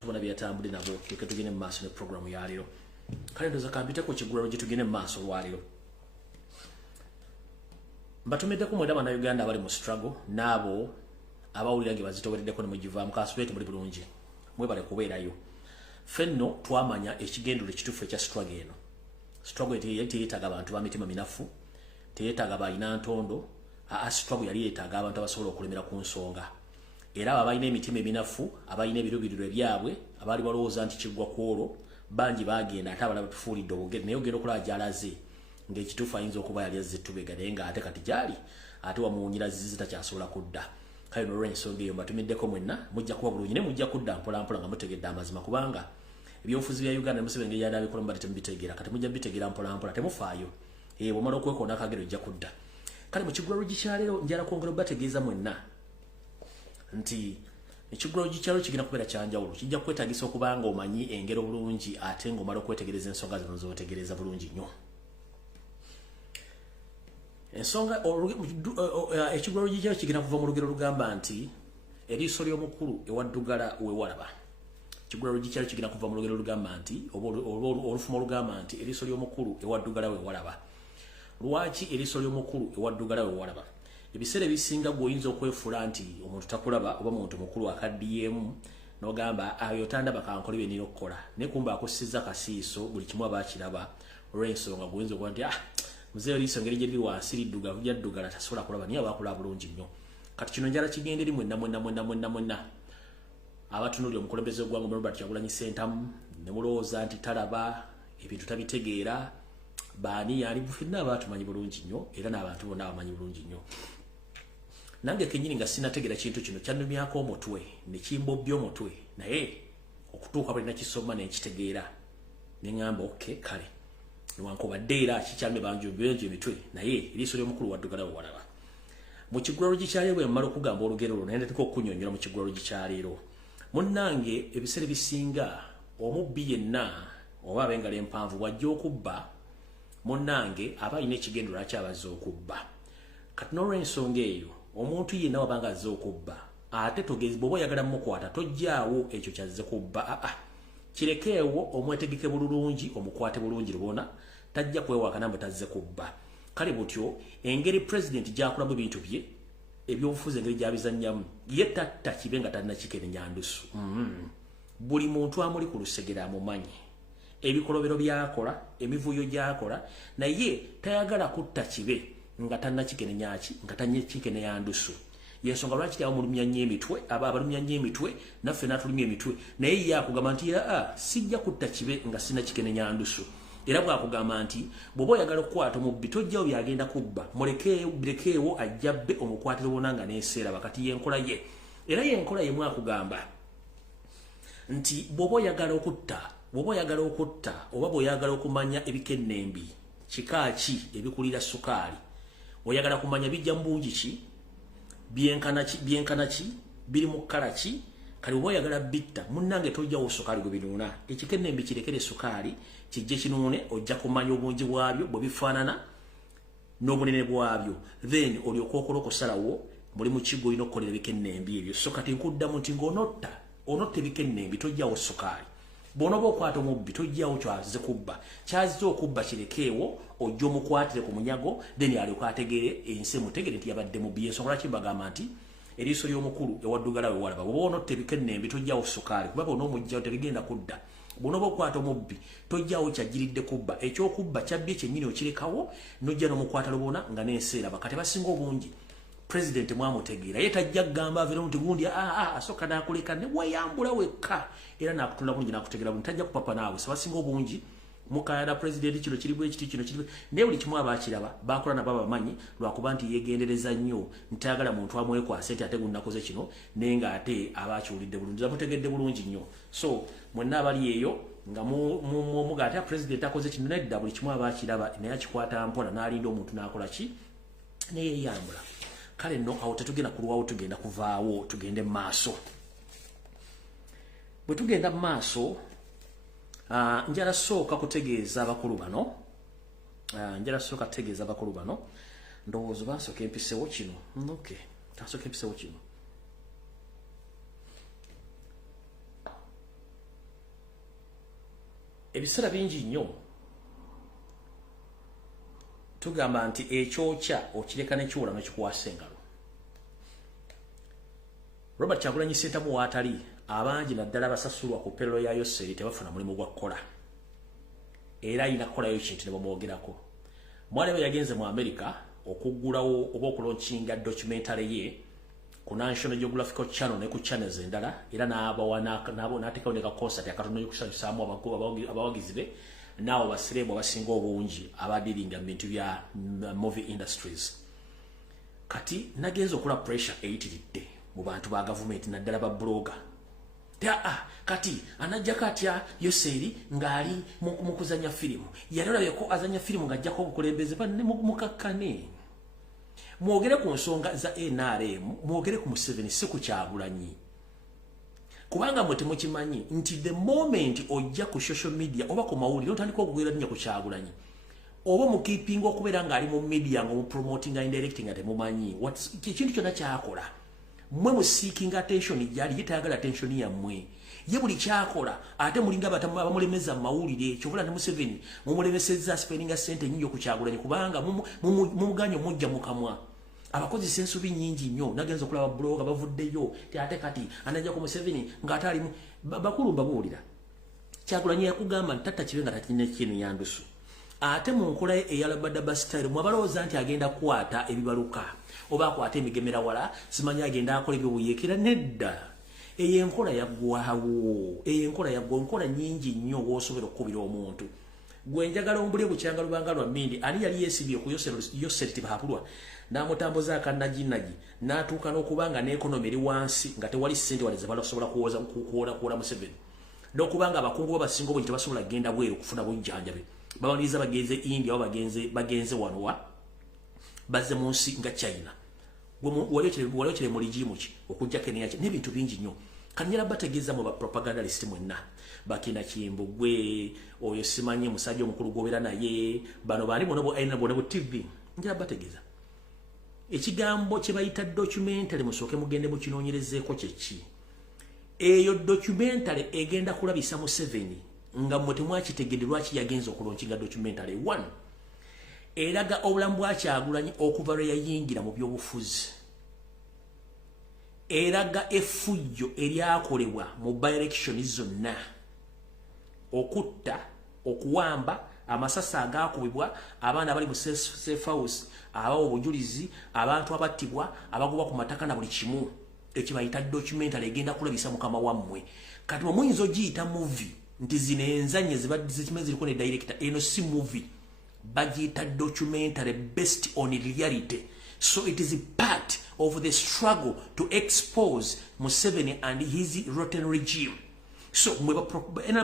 tubona byatambule nabo keke tugene mu maaso ne program ya leero kale ndoza kambite ko kigulalo gye tugene mu maaso lwa leero mbatumedde ku mwenda bana Uganda abali mu struggle nabo abawulira nge bazitowereddeko ne mugiva mukasubete muri bulungi mwe bale kubeerayo fenno twamanya ekigendero ekitufu ekya struggle eno struggle yetiyetaga abantu bamitima minafu teyetaga bayina ntondo struggle yali yetaaga abantu abasobola okulemera ku nsonga era abayina emitima eminafu abayina ebirubiriro byabwe abali balowooza nti kiggwa kwolwo bangi bagenda ate abalala tufuulidde obugere naye ogenda okulaba gyalaze ng'ekituufu ayinza okuba yali azze tubega naye ng'ate kati gyali ate wamuwunyira zizi takyasobola kudda kale n'olw'ensonga eyo mbatumiddeko mwenna mujja kuba bulungi ne mujja kudda mpolampola nga mutegedde amazima kubanga ebyobufuzi bya Uganda Museveni yali abikola mbadde temubitegeera kati mujja bitegeera mpolampola temufaayo bw'omala okwekonda akagero ojja kudda kale mu kiggulalo gikyaleero njala kwongera obategeeza mwenna nti ekiggulalo gikyalo kigenda kubeera kyanjawulo kijja kwetagisa okubanga omanyi engero bulungi ate ng'omala okwetegereza ensonga zino z'otegereza bulungi nnyo ensonga ekiggulalo gikyalo kigenda kuva mu lugero lugamba nti eriiso ly'omukulu ewaddugala wewalaba ekiggulalo gikyalo kigenda kuva mu lugero lugamba nti olufumo lugamba nti eriiso ly'omukulu ewaddugala wewalaba lwaki eriiso ly'omukulu ewaddugala wewalaba ebiseera ebisinga gwoyinza okwefuula nti omuntu takulaba oba muntu mukulu akaddiyeemu n'ogamba ayo tandaba kankole bye nina okukola naye kumba akusizza kasiiso buli kimu aba akiraba olw'ensonga gwoyinza okuba nti muzeeyo liiso engeri gye liri wansi liddugavu lyaddugala tasobola kulaba naye aba akola bulungi nnyo kati kino njala kigenda eri mwenna abatunuulira omukulembeze gw'eggwanga Robert Kyagulanyi Ssentamu ne mulowooza nti talaba ebintu tabitegeera baani yali ffenna abatumanyi bulungi nnyo era n'abantu bonna abamanyi bulungi nnyo nange kenyini nga sinategeera kintu kino kyannumyako omutwe ne kimbobbya omutwe naye okutuuka bwe nakisoma ne nkitegeera ne ŋŋamba okay kale newankubadde era kikyalime banjobenjo emitwe naye eriiso ly'omukulu waddugala wewalaba mu kiggulalo gikyaleero bwe mmala okugamba olugero luno naye ndeteka okunyonyola mu kiggulalo gikyaleero munnange ebiseera ebisinga omubbi yenna oba ab'engalo empanvu bw'ajja okubba munnange aba alina ekigendero lwaki abazze okubba kati n'olw'ensonga eyo omuntu yenna wabanga azze okubba ate togezi bw'oba oyagala mukwata tojjaawo ekyo kyazze kubba kirekeewo omwetegeke bulungi omukwate bulungi lubona tajja kwewakana mbe tazze kubba kale butyo engeri president gyakulamu ebintu bye ebyobufuzi engeri gyabizannyamu ye tatta kibe nga talina kikenenya ndusu buli muntu amuli ku lusegera amumanyi ebikolobero byakola emivuyo gyakola naye tayagala kutta kibe nga talina kikenenya ki nga talina kikenenya ndusu yensonga lwaki tyawo mulumya nnyo emitwe aba abalumya nnyo emitwe naffe natulumya emitwe naye ye akugamba nti sijja kutta kibe nga sina kikenenya ndusu era bwakugamba nti bw'oba oyagala okukwata omubbi tojjawo byagenda kubba mulekeewo ajjabbe omukwatiro wona nga neeseera bakati yenkola ye era yenkola ye mwakugamba nti bw'oba oyagala okutta oba bw'oyagala okumanya ebikennembi kika ki ebikulira sukaali oyagala kumanya bijja mu bungi ki byenkana ki biri mu kkala ki kali oba oyagala bitta munnange tojjawo sukaali gwe binuuna ekikennembi kirekere sukaali kijje kinuune ojja kumanya obungi bwabyo bwe bifaanana n'obunene bwabyo then olyoka okola okusalawo muli mu kigo olina okukolera ebikennembi ebyo so kati nkuddamu nti ng'onotta ebikennembi tojjawo sukaali bw'onooba okwata omubbi tojjawo kyazze kubba kyazze okubba kirekeewo ojja omukwatire ku munyago then alyoka ategeere ensi emutegere nti yabadde mubbi ensonga lwaki mbagamba nti eriiso ly'omukulu ewaddugala wewalaba bw'oba onotta ebikennembi tojjawo sukaali kuba bw'onoomugjawo tebigenda kudda bw'onooba okwata omubbi tojjawo kyajjiridde kubba ekyokubba kyabbye kyennyini okirekawo n'ojja n'omukwata lubona nga n'enseera bakati basinga obungi president mwamutegeera ye tajja kugamba aveero nti gundi asooka n'akuleka ne weyambula wekka era n'akutula bulungi n'akutegeera bulungi tajja kupapa naawe sebasinga obungi mukayana president kino kiri bwe kiti kino kiri naye buli kimu abakiraba bakola nabo abamanyi lwakuba nti yeegendereza nnyo ntayagala muntu amwekwasa nti ate gunnakoze kino naye ng'ate aba akiwulidde bulungi amutegedde bulungi nnyo so mwenna abali eyo nga muga ate president akoze kino nedda buli kimu abakiraba naye akikwata mpola n'alinda omuntu n'akola ki neyeeyambula kale nno awo tetugenda kulwawo tugenda kuvaawo tugende mu maaso bwe tugenda mu maaso njala sooka kutegeeza abakulu bano ndowooza bansooka empisewo kino okay tansooka empisewo kino ebisera bingi nnyo tugamba nti ekyokya okireka nekiwula nekikwasa engalo. Robert Kyagulanyi Ssentamu waatali abangi naddala basasulwa ku payroll ya Yoseri tebafuna mulimu gwa kukola era ayina kukolayo kintu ne bamwogerako. Mwali we yagenze mu America okuggulawo oba okulonkinga documentary ye ku National Geographic Channel ne ku channels endala era n'ateekawo ne ka concert akatono y'okusanyusaamu abawagizi be naawo basiremu abasinga obungi abadiringa mu bintu bya movie industries. Kati nagenze okula pressure eyitiridde mu bantu ba government naddala ba blogger. Kati anajja katya Yoseri ngali mu kuzanya filimu yalolabye ko azanya filimu ng'ajjako obukulembeze banne mukakkane. Mwogere ku nsonga za NRM, mwogere ku Museveni si ku Kyagulanyi. Kubanga mwe temukimanyi nti the moment ojja ku social media oba ku mawulire otandika okugwira nnyo ku Kyagulanyi oba mu keeping okubeera ng'ali mu media nga mu promoting and directing ate mumanyi ekintu kyonna kyakola mwe mu seeking attention gyali yetayagala attention yammwe ye buli kyakola ate mulinga abamulemeza mawulire kyobula ne Museveni mumulemesezza spendinga sente nnyo ku Kyagulanyi kubanga mumuganyo mujja mukamwa abakozi sensubi nyingi nnyo nagenza okulaba blogger bavuddeyo ate kati anajja ku Museveni ng'ate ali bakulu babuulira Kyagulanyi yakugamba ntata kibe nga takinne kintu yandusu ate mu nkola eyalabadaba style mwabalowooza nti agenda kukwata ebibaluka oba akwata emigemera wala simanyi agenda akola ebyobuyeekera nedda eyo enkola yaggwawo enkola nyingi nnyo w'osobola okukubira omuntu gwe njagala ombule bukyanga lubanga lwa mmindi ani yali yeesibye ku Yoseri tibahapulwa n'amutambuza akannaginagi n'atuuka n'okubanga n'ekonomi eri wansi nga tewali ssente wali ze basobola kuwola Museveni n'okubanga abakungu babasinga obungi tebasobola kugenda bweru kufuna bujjanjabe babaliriza bagenze India oba bagenze wanowa bazze mu nsi nga China waliokere mu ligimu ki okujja Kenya n'ebintu bingi nnyo kanyera bategeeza mu bapropagandalist mwenna bakina Kimbugwe oyo simanyi musajja omukulu gobeera naye bano bali bona bu TV njera bategeeza ekigambo kye bayita documentary musooke mugende mu kinoonyerezeeko kyeki eyo documentary egenda kulabisa Museveni nga mwe temwakitegedde lwaki yagenza okulonkinga documentary 1 eraga obulamu bwa Kyagulanyi okuva lwe yayingira mu byobufuzi eraga effujjo eryakolebwa mu by-election zonna okutta okuwamba amasasa agakubibwa abaana bali mu safe house abawo obujulizi abantu abattibwa abagobwa ku mataka na buli kimu ekibayita documentary egenda kulabisa mukama wammwe kati muyinza ogiyita movie nti zino enzanye zibadde ziriko ne director eno si movie bagiyita documentary based on reality so it is a part of the struggle to expose Museveni and his rotten regime. So mwe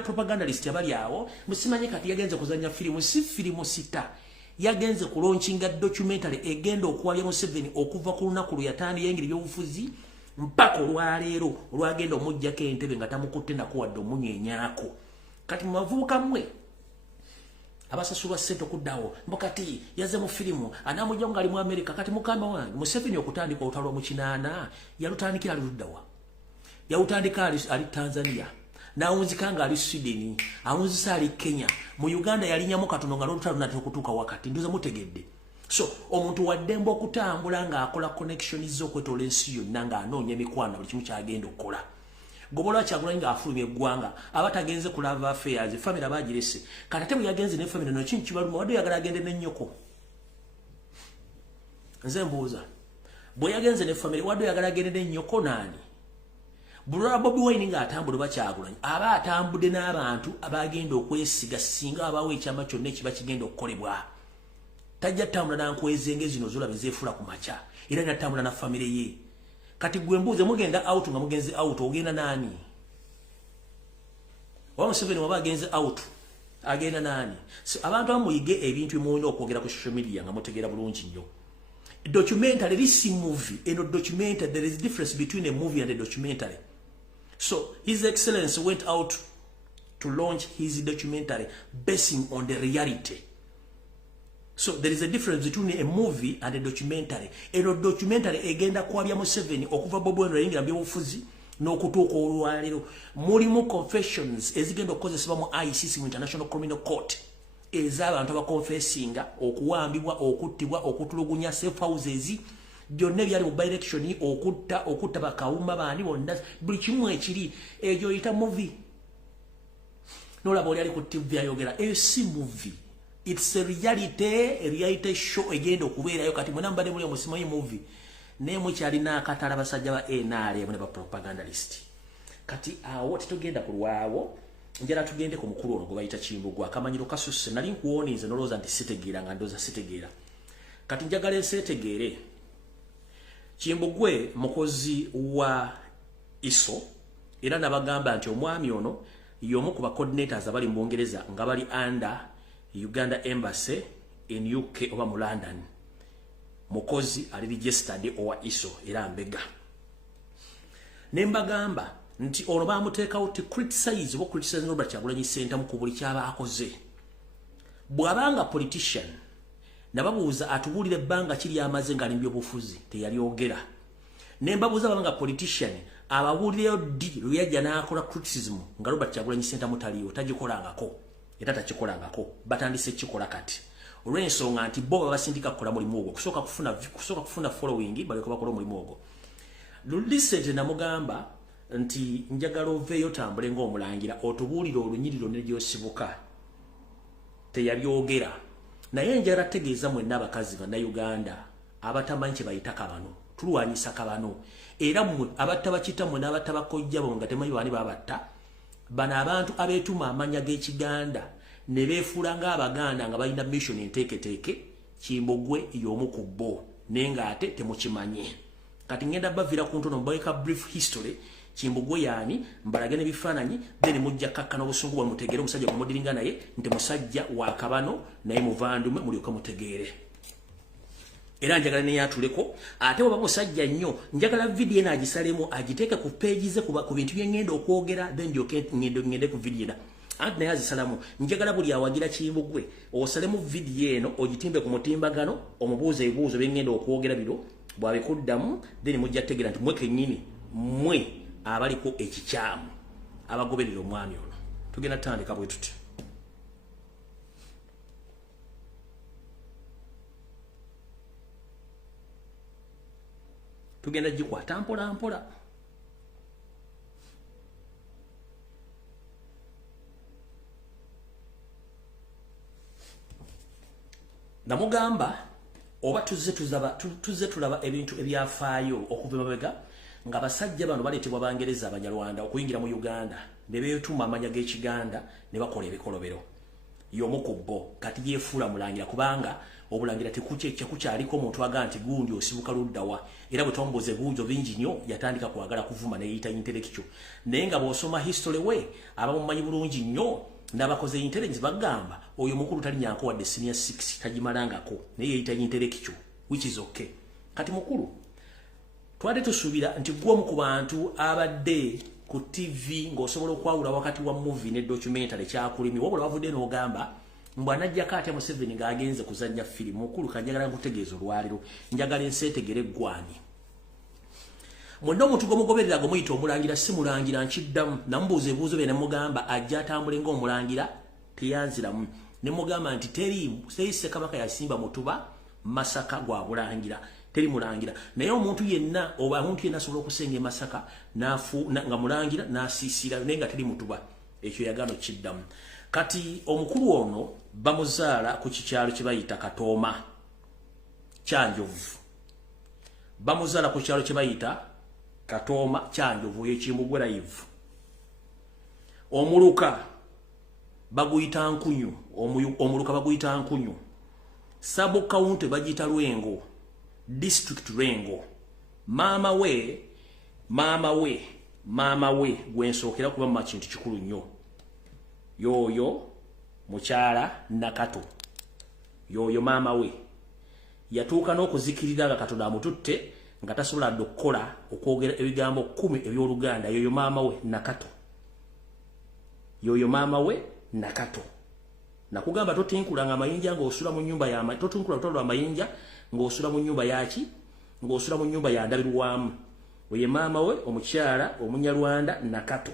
propagandalist abali awo musimanye kati yagenze kuzanya filimu si filimu sita yagenze kulaunchinga documentary egenda okuwabya Museveni okuva ku lunaku luyatandi yengiri byobufuzi mpaka olwaleero olwagenda omujjako entebe nga tamukutte nakuwadde omunyenyaako kati mubavubuka mmwe abasasulwa ssente okuddawo mbokati yazze mu filimu anamujja nga ali mu America kati mukama wange Museveni okutandika olutalo mu kinaana yalutandikira ali luddawa yalutandika ali Tanzania nawunzika nga ali Sweden awunzisa ali Kenya mu Uganda yalinyamu katono nga lutalo nate okutuuka wakati nduza mutegedde so omuntu waddemba okutambula nga akola connection z'okwetola ensi yonna nga anoonya emikwano buli kimu kyagenda okukola gobola Kyagulanyi nga afulumya eggwanga abatagenze kulava affairs family abagirese kati ate yagenze ne family no kintu kibaluma wadde yagala agende ne nnyoko nze mbuuza bwe yagenze ne family wadde yagala agende ne nnyoko nani bulwa Bobi Wine nga atambula ba Kyagulanyi aba atambudde n'abantu abagenda okwesiga singa abawe ekyama kyonna ekiba kigenda okukolebwa tajja tambula nankwezenge zino zolabe zeefula ku macha era natambula na family ye kati gwe mbuuze mugenda out nga mugenze out ogenda nani wa Museveni waba agenze out agenda nani so abantu amuyige ebintu bimuyina okwogera ku social media nga mutegeera bulungi nnyo documentary this movie eno documentary there is a difference between a movie and a documentary so His Excellency went out to launch his documentary basing on the reality. So there is a difference between a movie and a documentary. A documentary egenda kwabya Museveni okuva Bobi Wine yingira byobufuzi n'okutuuka olwaleero mulimu confessions ezigenda okukozesebwa mu ICC mu International Criminal Court ez'abantu abakonfesinga okuwambibwa okuttibwa okutulugunya safe houses byonna byali mu by-election okutta bakawuma baani bonna buli kimu ekiri egyo oyita movie n'olaba oli ali ku TV ayogera eyo si movie. It's a reality show egenda okubeerayo kati mwena mbadde muli omusimanyi movie naye mukyalina akatala basajja ba NRM ne ba propagandalist kati awo tetugenda kulwawo njala tugende ku mukulu ono gwe bayita Kimbugwe akamanyiro kasusse nali nkuwonize noloza nti sitegeera nga ndoza sitegeera kati njagala ensetegeere Kimbugwe mukozi wa ISO era nabagamba nti omwami ono y'omu ku ba coordinators abali mu Bungereza nga bali under Uganda Embassy in UK oba mu London mukozi ali registered owa ISO era mbega nembagamba nti ono bamuteekawo ti criticize Robert Kyagulanyi Ssentamu ku buli kyaba akoze bw'abanga politician nababuuza atubuulire ebbanga kiri amaze nga alimbye obufuzi teyalyogera nembabuuza babanga politician ababuulireyo ddi lwe yajja n'akola criticism nga Robert Kyagulanyi Ssentamu taliyo tagikolangako era takikolangako batandise kikola kati olw'ensonga nti bo babasindika kukola mulimu ogwo kusooka kufuna following balyoka bakola omulimu ogwo Lucette namugamba nti njagala oveeyo tambule ng'omulangira otubuulire olunyiriro ne gyosibuka teyabyogera naye njagala tegeeza mwenna abakazi bannayuganda abatamanyi kye bayita kabano tulwanyisa kabano era mmwe abatta bakita mmwe n'abatta bakojja bo nga temanyi baani babatta bano abantu abeetuma amanya g'Ekiganda ne beefuula ng'Abaganda nga balina mission enteeketeeke Kimbugwe y'omu ku bo naye ng'ate temukimanye kati ngenda bavira ku ntono mbaika brief history Kimbugwe yaani mbalage n'ebifaananyi then mujja kakkana obusungu bwa mutegeere omusajja gwe mudiringa naye nti musajja wa kabano naye muvandume mulyoka mutegeere era njagala ne yatuleko ate oba musajja nnyo njagala video ena agisalemu agiteeke ku page ze ku bintu bye ngenda okwogera then ngende ku video ena anti naye azisalamu njagala buli awagira Kimbugwe osalemu video eno ogitimbe ku mutimbagano omubuuze ebibuuzo bye ngenda okwogera biro bwabikuddamu then mujja tegeera nti mwe kennyini mwe abaliko ekikyamu abagoberera omwami ono tugenda tandika bwe tuti tugenda gikwata mpola mpola namugamba oba tuzze tulaba ebintu ebyafaayo okuva emabega nga basajja bano baleetebwa Bangereza Abanyarwanda okuyingira mu Uganda ne beetuma amanya g'Ekiganda ne bakola ebikolobero y'omu ku bo kati yeefuula mulangira kubanga obulangira tekukyaliko omuntu aga nti gundi osibuka luddawa era bwe twambuuza ebibuuzo bingi nnyo yatandika kwagala kuvuma ne yeeyita intellectual naye nga bw'osoma history we abamumanyi bulungi nnyo n'abakoze intelligence bagamba oyo mukulu talinyanko wadde senior 6 tagimalangako naye yeeyita intellectual which is okay kati mukulu twade tusuubira nti gwomu ku bantu abadde ku TV ng'osobola okwawula wakati wa movie ne documentary kyakulimi wabula bavudde n'ogamba mbwanajjako atya Museveni ng'agenze kuzannya firimu mukulu kanjagala nkutegeeza olwaliro njagala enseetegere eggwani mwonna omuntu gwomugoberera gwe muyita omulangira si mulangira nkiddamu namubuuza ebibuuzo bye nemugamba ajja atambule ng'omulangira teyanziramu nemugamba nti teri Ssekabaka yasimba mutuba Masaka gwa bulangira teri mulangira naye omuntu yenna oba omuntu yenna asobola okusenga e Masaka nga mulangira n'asiisira naye nga teri mutuba ekyo yagano kiddamu kati omukulu ono bamuzaala ku kikyalo kye bayita Katooma Kyanjovu bamuzaala ku kyalo kye bayita Katooma Kyanjovu y'Ekimbugwe live omuluka baguyita Nkunyu omuluka baguyita Nkunyu sub county bagiyita Lwengo district Lwengo mama we gwensookera kuba mu kintu kikulu nnyo yoyo mukyala Nakato yoyo mama we yatuuka n'okuzikirira nga Katonda amututte nga tasobola okukola okwogera ebigambo 10 eby'Oluganda yoyo mama we Nakato yoyo mama we Nakato nakugamba totinkulanga amayinja ng'osula mu nnyumba ya totinkula lutalo amayinja ng'osula mu nnyumba yaki ng'osula mu nnyumba ya ndabirwamu oye maama we omukyala omunyarwanda Nakato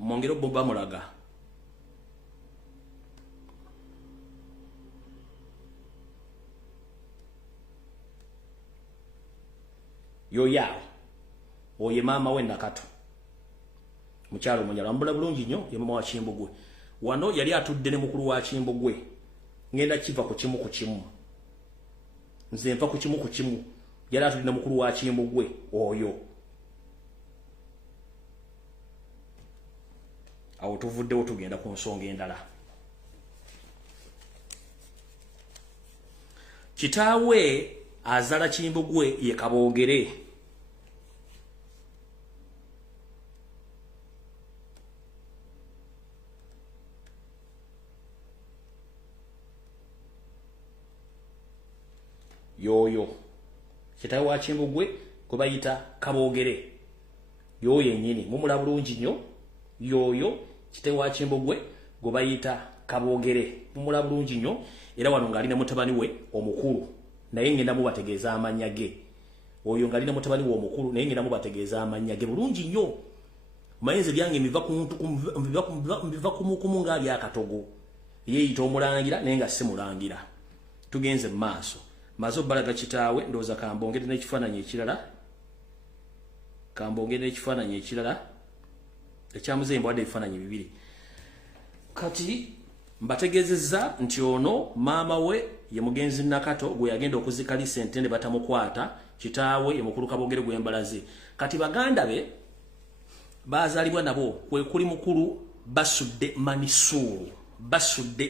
mwongero bomba mulaga yo yao oye maama we Nakato mukyala omunyarwanda mbula bulungi nnyo ye mama wa Kimbugwe wano yali atudde ne mukulu wa Kimbugwe ngenda kiva ku kimu ku kimu nze mpa ku kimu ku kimu yali atudde ne mukulu wa Kimbugwe oyo awo tuvuddewo tugenda ku nsonga endala kitaawe azala Kimbugwe ye Kabogere yoyo kitaawe wa Kimbugwe gwe bayita Kabogere yoyo yennyini mumula bulungi nnyo yoyo kitaawe wa Kimbugwe gwe bayita Kabogere mumula bulungi nnyo era wano ngali ne mutabani we omukulu naye ngenda mubategeeza amanya ge oyo ngali ne mutabani we omukulu naye ngenda mubategeeza amanya ge bulungi nnyo mayinze byange miva kumukumu ngali akatogo yeeyita omulangira naye nga si mulangira tugenze Mumaso mazo balaga kitaawe ndoza kambongere n'ekifaananyi ekirala ekyamuze mbwadde ebifaananyi bibiri kati mbategezezza nti ono maama we ye mugenzi Nakato gwe yagenda okuzikalisa entende batamukwata kitaawe ye mukulu Kabogere gwe mbalaze kati baganda be bazalibwa nabo kwe kuli mukulu Basudde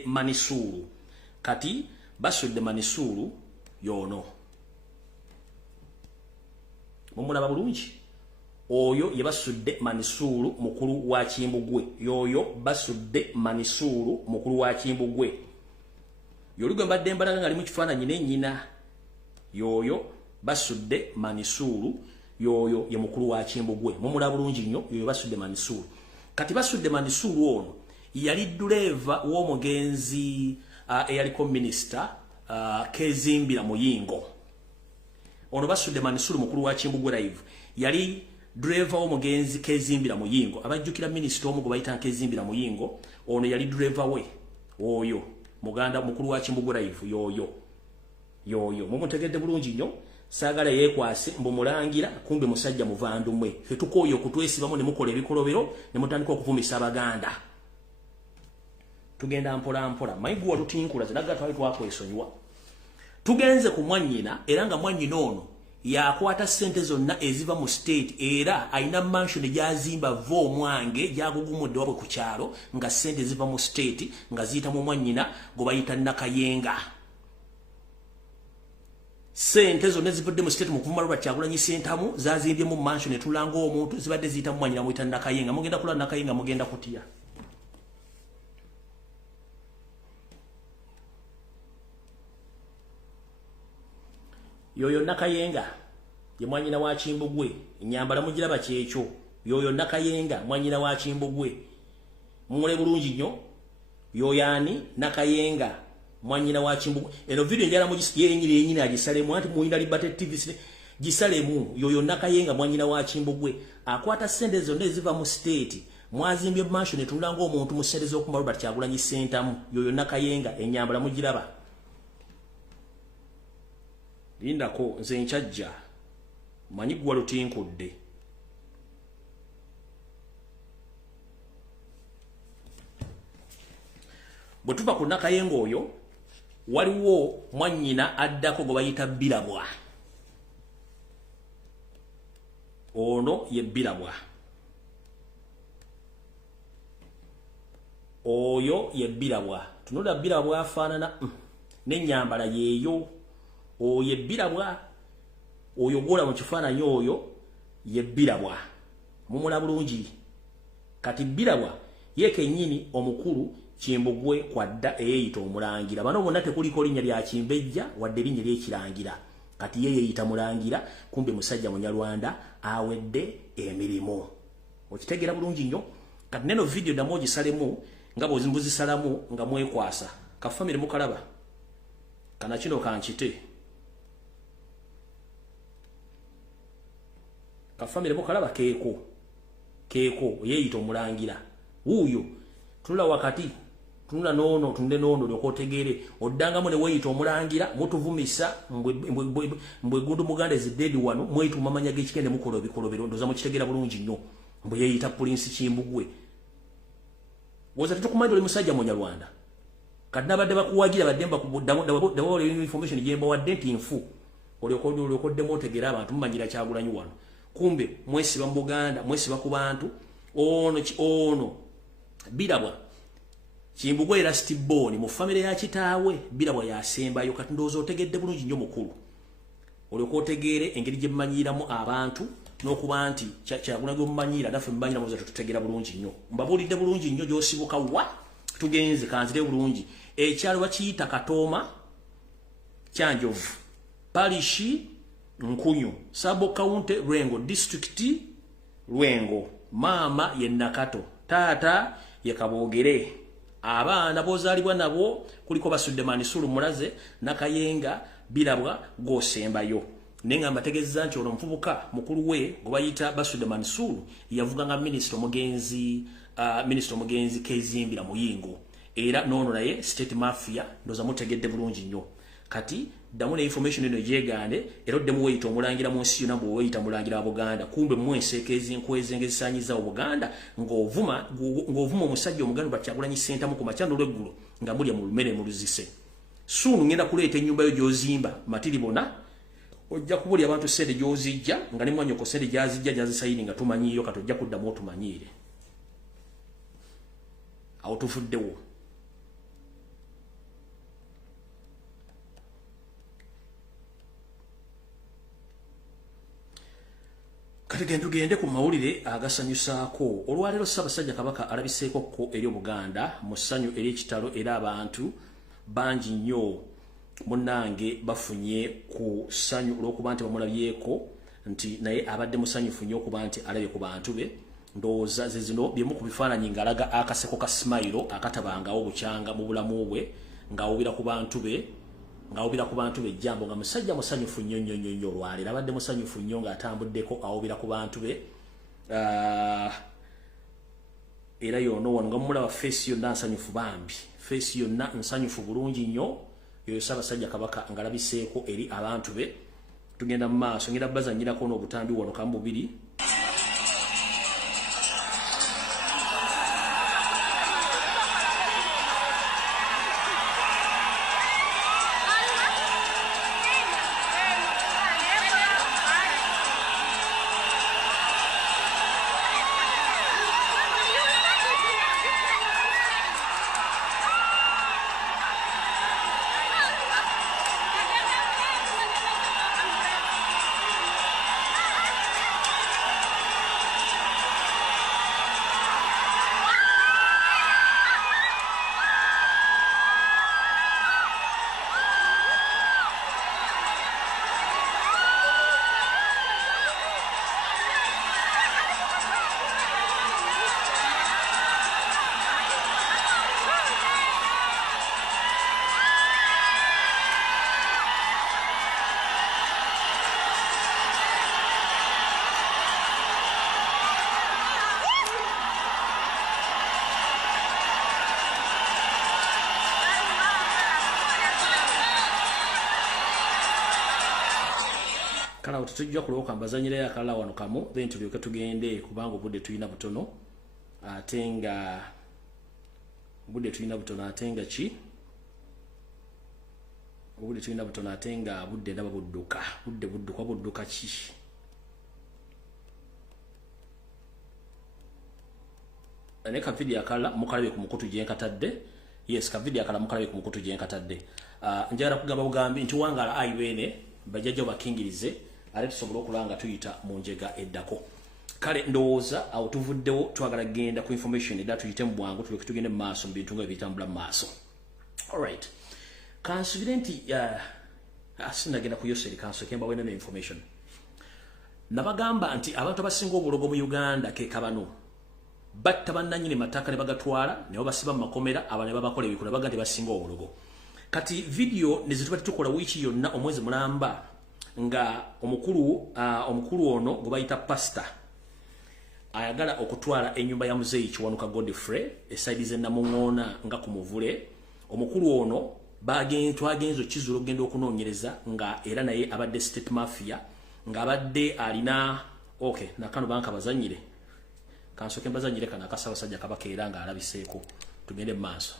Manisulu kati Basudde Manisulu yono mumulaba bulungi oyo ye Basudde Manisulu mukulu wa Kimbugwe yoyo Basudde Manisulu mukulu wa Kimbugwe yoligwe mbadde mbalaga ngali mu kifaananyi n'ennyina yoyo Basudde Manisulu yoyo ye mukulu wa Kimbugwe mumulaba bulungi nnyo yoyo Basudde Manisulu kati Basudde Manisulu ono yali dureva w'omugenzi eyaliko minisita Kezimbira Muyingo ono Basudde Manisulu mukulu wa Kimbugwe live yali driver w'omugenzi Kezimbira Muyingo abajjukira minisita omu gwe bayita Kezimbira Muyingo ono yali driver we oyo muganda mukulu wa Kimbugwe live yoyo mumutegedde bulungi nnyo saagala yeekwase mbumulangira kumbe musajja muvandumwe fe tukooyo okutwesibamu ne mukola ebikolobero ne mutandika okuvumisa Abaganda tugenda mpola mayigu walutinkula zinaga twali twakwesonyiwa tugenze ku mwannyina era nga mwannyina ono yakwata ssente zonna eziva mu state era ayina mansion gyazimba vo omwange gyagugumudde wabwe ku kyalo nga ssente ziva mu state nga ziyita mu mwannyina gwe bayita Nakayenga ssente zonna zivudde mu state mu kuvuma Robert Kyagulanyi Ssentamu zazimbye mu mansion etulanga omuntu zibadde ziyita mu mwannyina muyita Nakayenga mugenda kulaba Nakayenga mugenda kutya yoyo Nakayenga ye mwanyina wa Kimbugwe nyambala mugiraba kyekyo yoyo Nakayenga mwanyina wa Kimbugwe mumule bulungi nnyo yoyani Nakayenga mwanyina wa Kimbugwe eno video njala mu yenyine agisalemu anti muinda Liberty TV gisalemu yoyo Nakayenga mwanyina wa Kimbugwe akwata sente zonna eziva mu state mwazimbye mansion etulanga omuntu mu sente z'okumba Robert Kyagulanyi Ssentamu yoyo Nakayenga enyambala mugiraba lindako nze nkyajja manyi gwa lutinkudde bwe tuva ku Nakayenga oyo waliwo mwannyina addako gwe bayita Bilabwa ono ye Bilabwa oyo ye Bilabwa tunula Bilabwa afaanana n'ennyambala yeeyo oyo Bilabwa oyo gola mu kifaananyi oyo ye Bilabwa mumula bulungi kati Bilabwa ye kennyini omukulu Kimbugwe kwadda eyeeyita omulangira bano bonna tekuliko linnya lya Kimbejja wadde linnya ly'ekirangira kati ye yeeyita mulangira kumbe musajja Munyarwanda awedde emirimu okitegeera bulungi nnyo kati neno video ddamu ogisalemu nga bw'ozisalamu nga mwekwasa kafamire mukalaba kana kino kankite ka family bokalaba keeko yeeyita omulangira wuuyo tunula wakati tunula nono tunde nono lyokotegeere oddangamu ne weeyita omulangira mutuvumisa mbwe gundu muganda eziddeedi wano mweyitu mamanya g'ekikende mukola ebikolobero ndoza mukitegeera bulungi nnyo mbwe yeeyita Prince Kimbugwe woza tetukumanyi oli musajja Munyarwanda kati nabadde bakuwagira baddemba kubuddamu information gyemba wadde nti nfu olyokoddemu otegeera abantu mumanyira Kyagulanyi wano kumbe mwesiba mu Buganda mwesiba ku bantu ono Birabwa Kimbugwe era Stiboni mu family ya kitaawe Birabwa yasembayo kati ndowooza otegedde bulungi nnyo mukulu olyokotegeere engeri gye mumanyiramu abantu n'okuba nti Kyagulanyi omumanyira naffe mumanyira muza tutegeera bulungi nnyo mbabuulidde bulungi nnyo gy'osibuka wa tugenze kanzire bulungi ekyalo bakiyita Katooma Kyanjovu Parishi Nkunyu Sabo County Lwengo District Lwengo Mama ye Nakato Tata ye Kabogere abaana bozaalibwa nabo kuliko basudde Manisulu Mulaze Nakayenga Birabwa Gosembayo nenga mbategezza nti ono mfubuka mukulu we gobayita basudde Manisulu yavuganga minister omugenzi Kezimbira Muyingo era nono naye state mafia ndoza mutegedde bulungi nnyo kati damu ne information eno gyegande era oddemu weeyita omulangira mu nsi yonna bw'oweeyita mulangira wa Buganda kumbe mwenseekezi nkwezi engezisaanyiza Obuganda ng'ovuma omusajja omuganda bwa Kyagulanyi Ssentamu ku makyano lw'eggulo nga mulya mu lumere mu luzise suunu ngenda kuleeta ennyumba yo gy'ozimba matiri bona ojja kubulya abantu sente gy'ozijja nga ne mwanyoko sente gy'azijja gy'azisayini nga tumanyiyo kati ojja kuddamu otumanyiire awo tufuddewo kati gende ku mawulire agasanyusaako olwaleero Ssaabasajja Kabaka alabiseeko ko eri Obuganda mu ssanyu eri ekitalo era abantu bangi nnyo munnange bafunye ku ssanyu olw'okuba nti bamulabyeko nti naye abadde musanyufu nnyo okuba nti alabye ku bantu be ndowooza ze zino byemu ku bifaananyi ng'alaga akaseko ka smile akatabangawo bukyanga mu bulamu bwe ng'awubira ku bantu be ejjambo nga musajja musanyufu nnyo olwaleero abadde musanyufu nnyo ng'atambuddeko awubira ku bantu be era yono wano nga mumulaba feesi yonna nsanyufu bambi feesi yonna nsanyufu bulungi nnyo yoyo Ssaabasajja Kabaka ngalabiseeko eri abantu be tugenda mu maaso ngenda bazanyirako n'obutambi wano kamubiri kala tutujja kulooka mbazanyira ya kala wano kamu then tulyoke tugende kubanga obudde tulina butono atenga budde tulina butono atenga ki obudde tulina butono atenga budde ndaba budduka ki ane ka video akala mukalabe ku mukutu gyenkatadde yes ka video akala mukalabe ku mukutu gyenkatadde njagala kugamba bugambi nti wangala ayiwene bajjajja bakingirize ale tusobola okulanga tuyita mu njega eddako kale ndowooza awo tuvuddewo twagala genda ku information edda tuyite mu bwangu tulyoke tugende mu maaso mu bintu nga ebitambula mu maaso alright kansubire nti sinagenda kuyoseri kansooke mbawe neno information nabagamba nti abantu abasinga obulogo mu Uganda ke kabano batta bannannyini mataka ne bagatwala ne basiba mu makomera aba ne babakola ebikola baga nti basinga obulogo kati video ne zituba tukola wiiki yonna omwezi mulamba nga omukulu ono gubayita pastor ayagala okutwala ennyumba ya muzeeyi Kiwanuka Godfrey esaidi ze Namungona nga ku Muvule. Omukulu ono twagenze okizula okugenda okunoonyereza nga era naye abadde state mafia nga abadde alina nakano banka bazanyire kansoke mbazanyire kana akasabasajja kabaka era nga alabiseeko tugende mu maaso.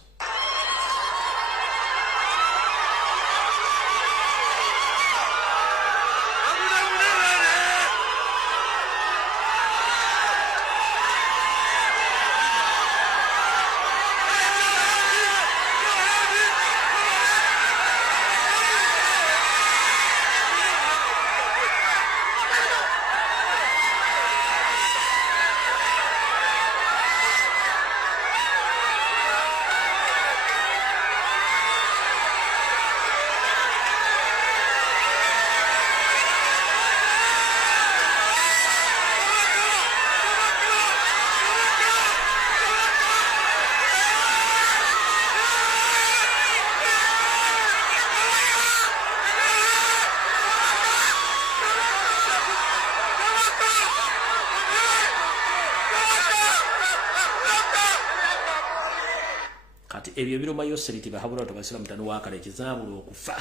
Ebyo biro mayo seriti bahabula tobasira mutano wakale kizabulo okufa.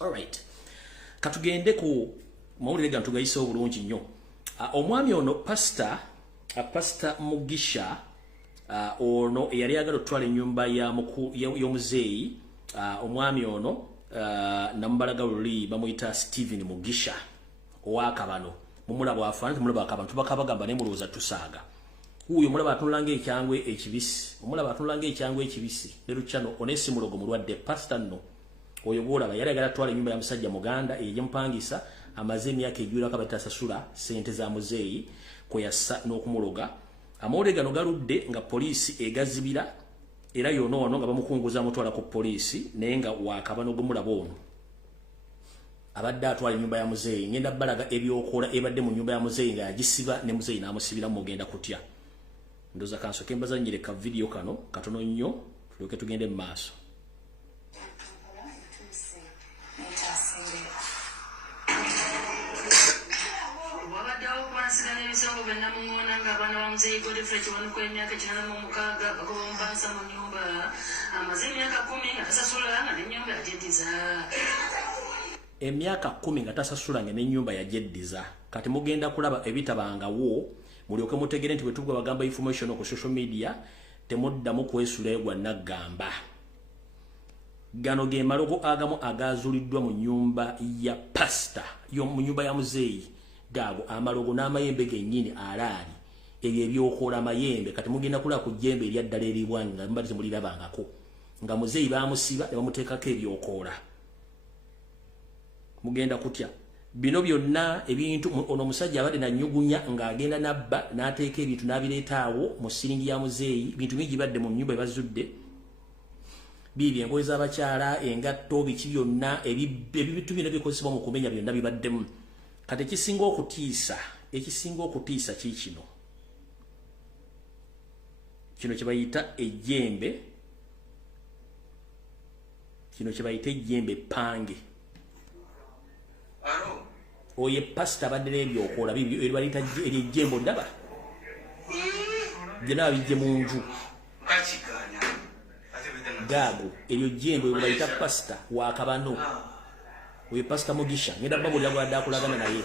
All right. Katugende ku mawulire gantu gayise obulungi nnyo. Omwami ono pastor Mugisha ono yali agala otwala ennyumba y'omuzeeyi. Omwami ono nambalaga luli bamuyita Steven Mugisha owakabano. Mumulaba afaana tumulaba akabantu bakabagamba ne mulooza tusaaga. Uyo mulaba atunulanga ekyangwe ekibisi. Omulaba atunulanga ekyangwe ekibisi. Leru chano onesi mulogo mulwadde pastor no. Oyo golaba yali agala twala ennyumba ya musajja Muganda eyempangisa amaze emyaka ejjula kabata sasula sente za muzeeyi kweyassa n'okumuloga. Amawulire gano galudde nga poliisi egazibira era yono ono nga bamukunguza mutwala ku poliisi naye nga wakabano gumulaba ono. Abadde atwala ennyumba ya muzeeyi ngenda balaga ebyokola ebadde mu nyumba ya muzeeyi nga yagisiba ne muzeeyi n'amusibira mugenda kutya. Ndoza kanso kembazanyire ka video kano katono nnyo tuloke tugende mu maaso. Emyaka 10 nga tasasula n'ennyumba yajeddiza. Kati mugenda kulaba ebitabangawo mulyoke mutegere nti bwe bagamba information ku social media temuddamu kwesula egwa nagamba. Gano ge malogo agamu agazuliddwa mu nyumba ya pastor mu nyumba ya muzeeyi gago amalogo n'amayembe gennyini alaali ebyo ebyokola amayembe kati mugenda kulaba ku jjembe eryaddala eribwanga mbalize mulirabangako nga muzeeyi bamusiba ne bamuteekako ebyokola. Mugenda kutya bino byonna ebintu ono musajja abadde nanyugunya ng'agenda nabba n'ateeka ebintu n'abireetaawo mu siringi ya muzeeyi bintu bingi badde mu nyumba ebazudde bibi engoye z'abakyala engatto biki byonna ebintu byonna bikozesebwa mu kumenya byonna bibaddemu. Kati ekisinga okutiisa kikino kye bayita ejjembe pange. Oye pastor abadde n'ebyokola bibyo eribalita ejjembo ndaba byonna bijje mu nju gaago eryo jjembo ebyo bayita pastor wakabano. Oye pastor Mugisha ngenda babulira bwadde akulagana naye.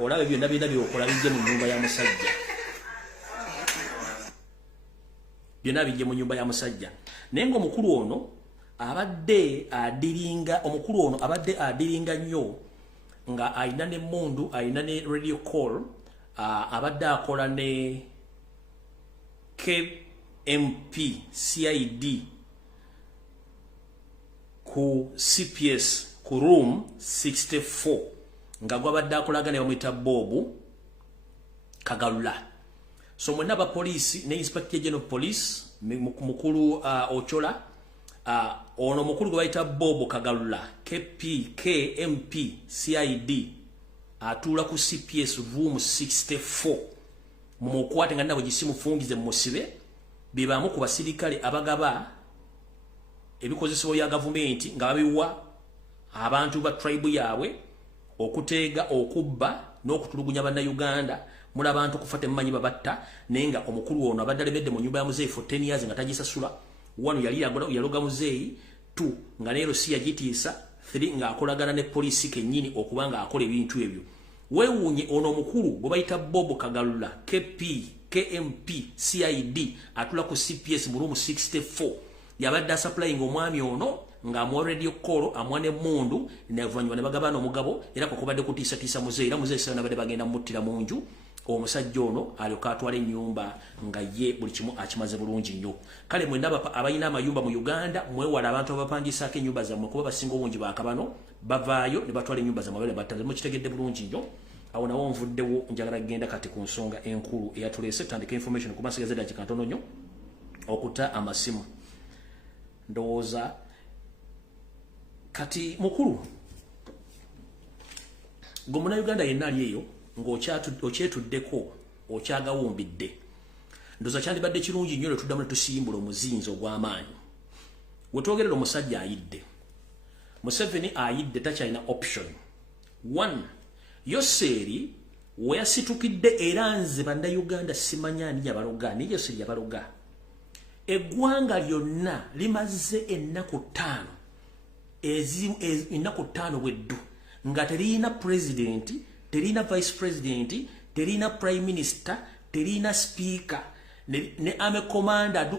Olaba byonna byokola bijje mu nyumba ya musajja. Byonna bijje mu nyumba ya musajja. Naye ng'omukulu ono abadde adiringa nnyo nga ayina ne mundu ayina ne radio call abadde akola ne KMP CID ku CPS ku room 64 nga gwabadde akolaga ne bamwita Bobu Kagalula. So mwenna ba police ne Inspector General Police mukulu Ochola ono mukulu gwaita Bobo Kagalula KMP CID atula ku CPS room 64 mumukwate nga nabo gisimu fungize musibe bibamu ku basirikale abagaba ebikozesebwa ya government nga babiwa abantu ba tribe yawe okuteega okubba n'okutulugunya bannayuganda mula abantu kufata emmanyi babatta nenga omukulu ono abadde alebedde mu nyumba ya muzeeyi for 10 years nga tagisasula. 1 yali yaloga muzeeyi, 2 nga neero si yagitiisa, 3 nga akolagana ne polisi kennyini okubanga akola ebintu ebyo. Weewuunye ono omukulu gwe bayita Bobo Kagalula KP KMP CID atula ku CPS mu room 64 yabadde supplying omwami ono nga mu radio call amwane mundu ne vanywa ne bagabana omugabo era ko kubadde kutiisa muzeeyi era muzeeyi sana badde bagenda muttira munju omusajja ono alyoka atwala ennyumba nga ye buli kimu akimaze bulungi nnyo. Kale mwe ndaba abayina amayumba mu Uganda mwewala abantu abapangisaako ennyumba zammwe kuba basinga obungi baakabano bavaayo ne batwala ennyumba zammwe bale battale mukitegedde bulungi nnyo. Awo nawo nvuddewo njagala genda kati ku nsonga enkulu eyatuleese tutandika information ku masigaze dakika ntono nnyo okuta amasimu. Ndowooza kati mukulu gwe Munnayuganda yenna ali eyo ng'okyetuddeko okyagawumbidde. Ndowooza kyandibadde kirungi nnyo tuddamu ne tusimbula omuzinzi ogw'amaanyi. We twogerera omusajja ayidde, Museveni ayidde takyalina option. 1 Yoseri we yasitukidde era nze bannayuganda simanya ani yabaloga ni Yoseri yabaloga. Eggwanga lyonna limaze ennaku 5 ennaku 5 bweddu nga terina president, terina vice president, terina prime minister, terina speaker ne ame commander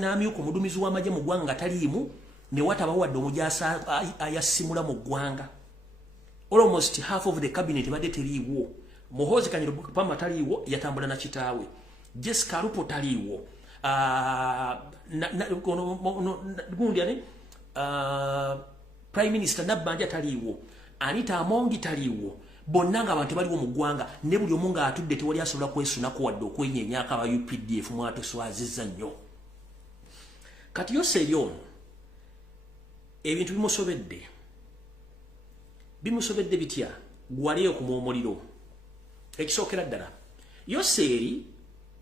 n'amyuka omuduumizi w'amagye mu ggwanga nga taliimu ne wataba wadde omujasa ayasimula mu ggwanga. Almost half of the cabinet badde teriiwo. Muhoozi Kanyero Pama taliiwo, yatambula na kitaawe. Jessica Alupo taliiwo. Prime Minister Nabbanja taliiwo. Anita Amongi taliiwo. Bonna nga abantu baliwo mu ggwanga ne buli omu nga atudde tewali asobola kwesunako wadde okwenyenyaako aba UPDF mwatuswazizza nnyo. Kati Yoseri ono ebintu bimusobedde bitya gwaliyo ku omuliro. Ekisookera ddala Yoseri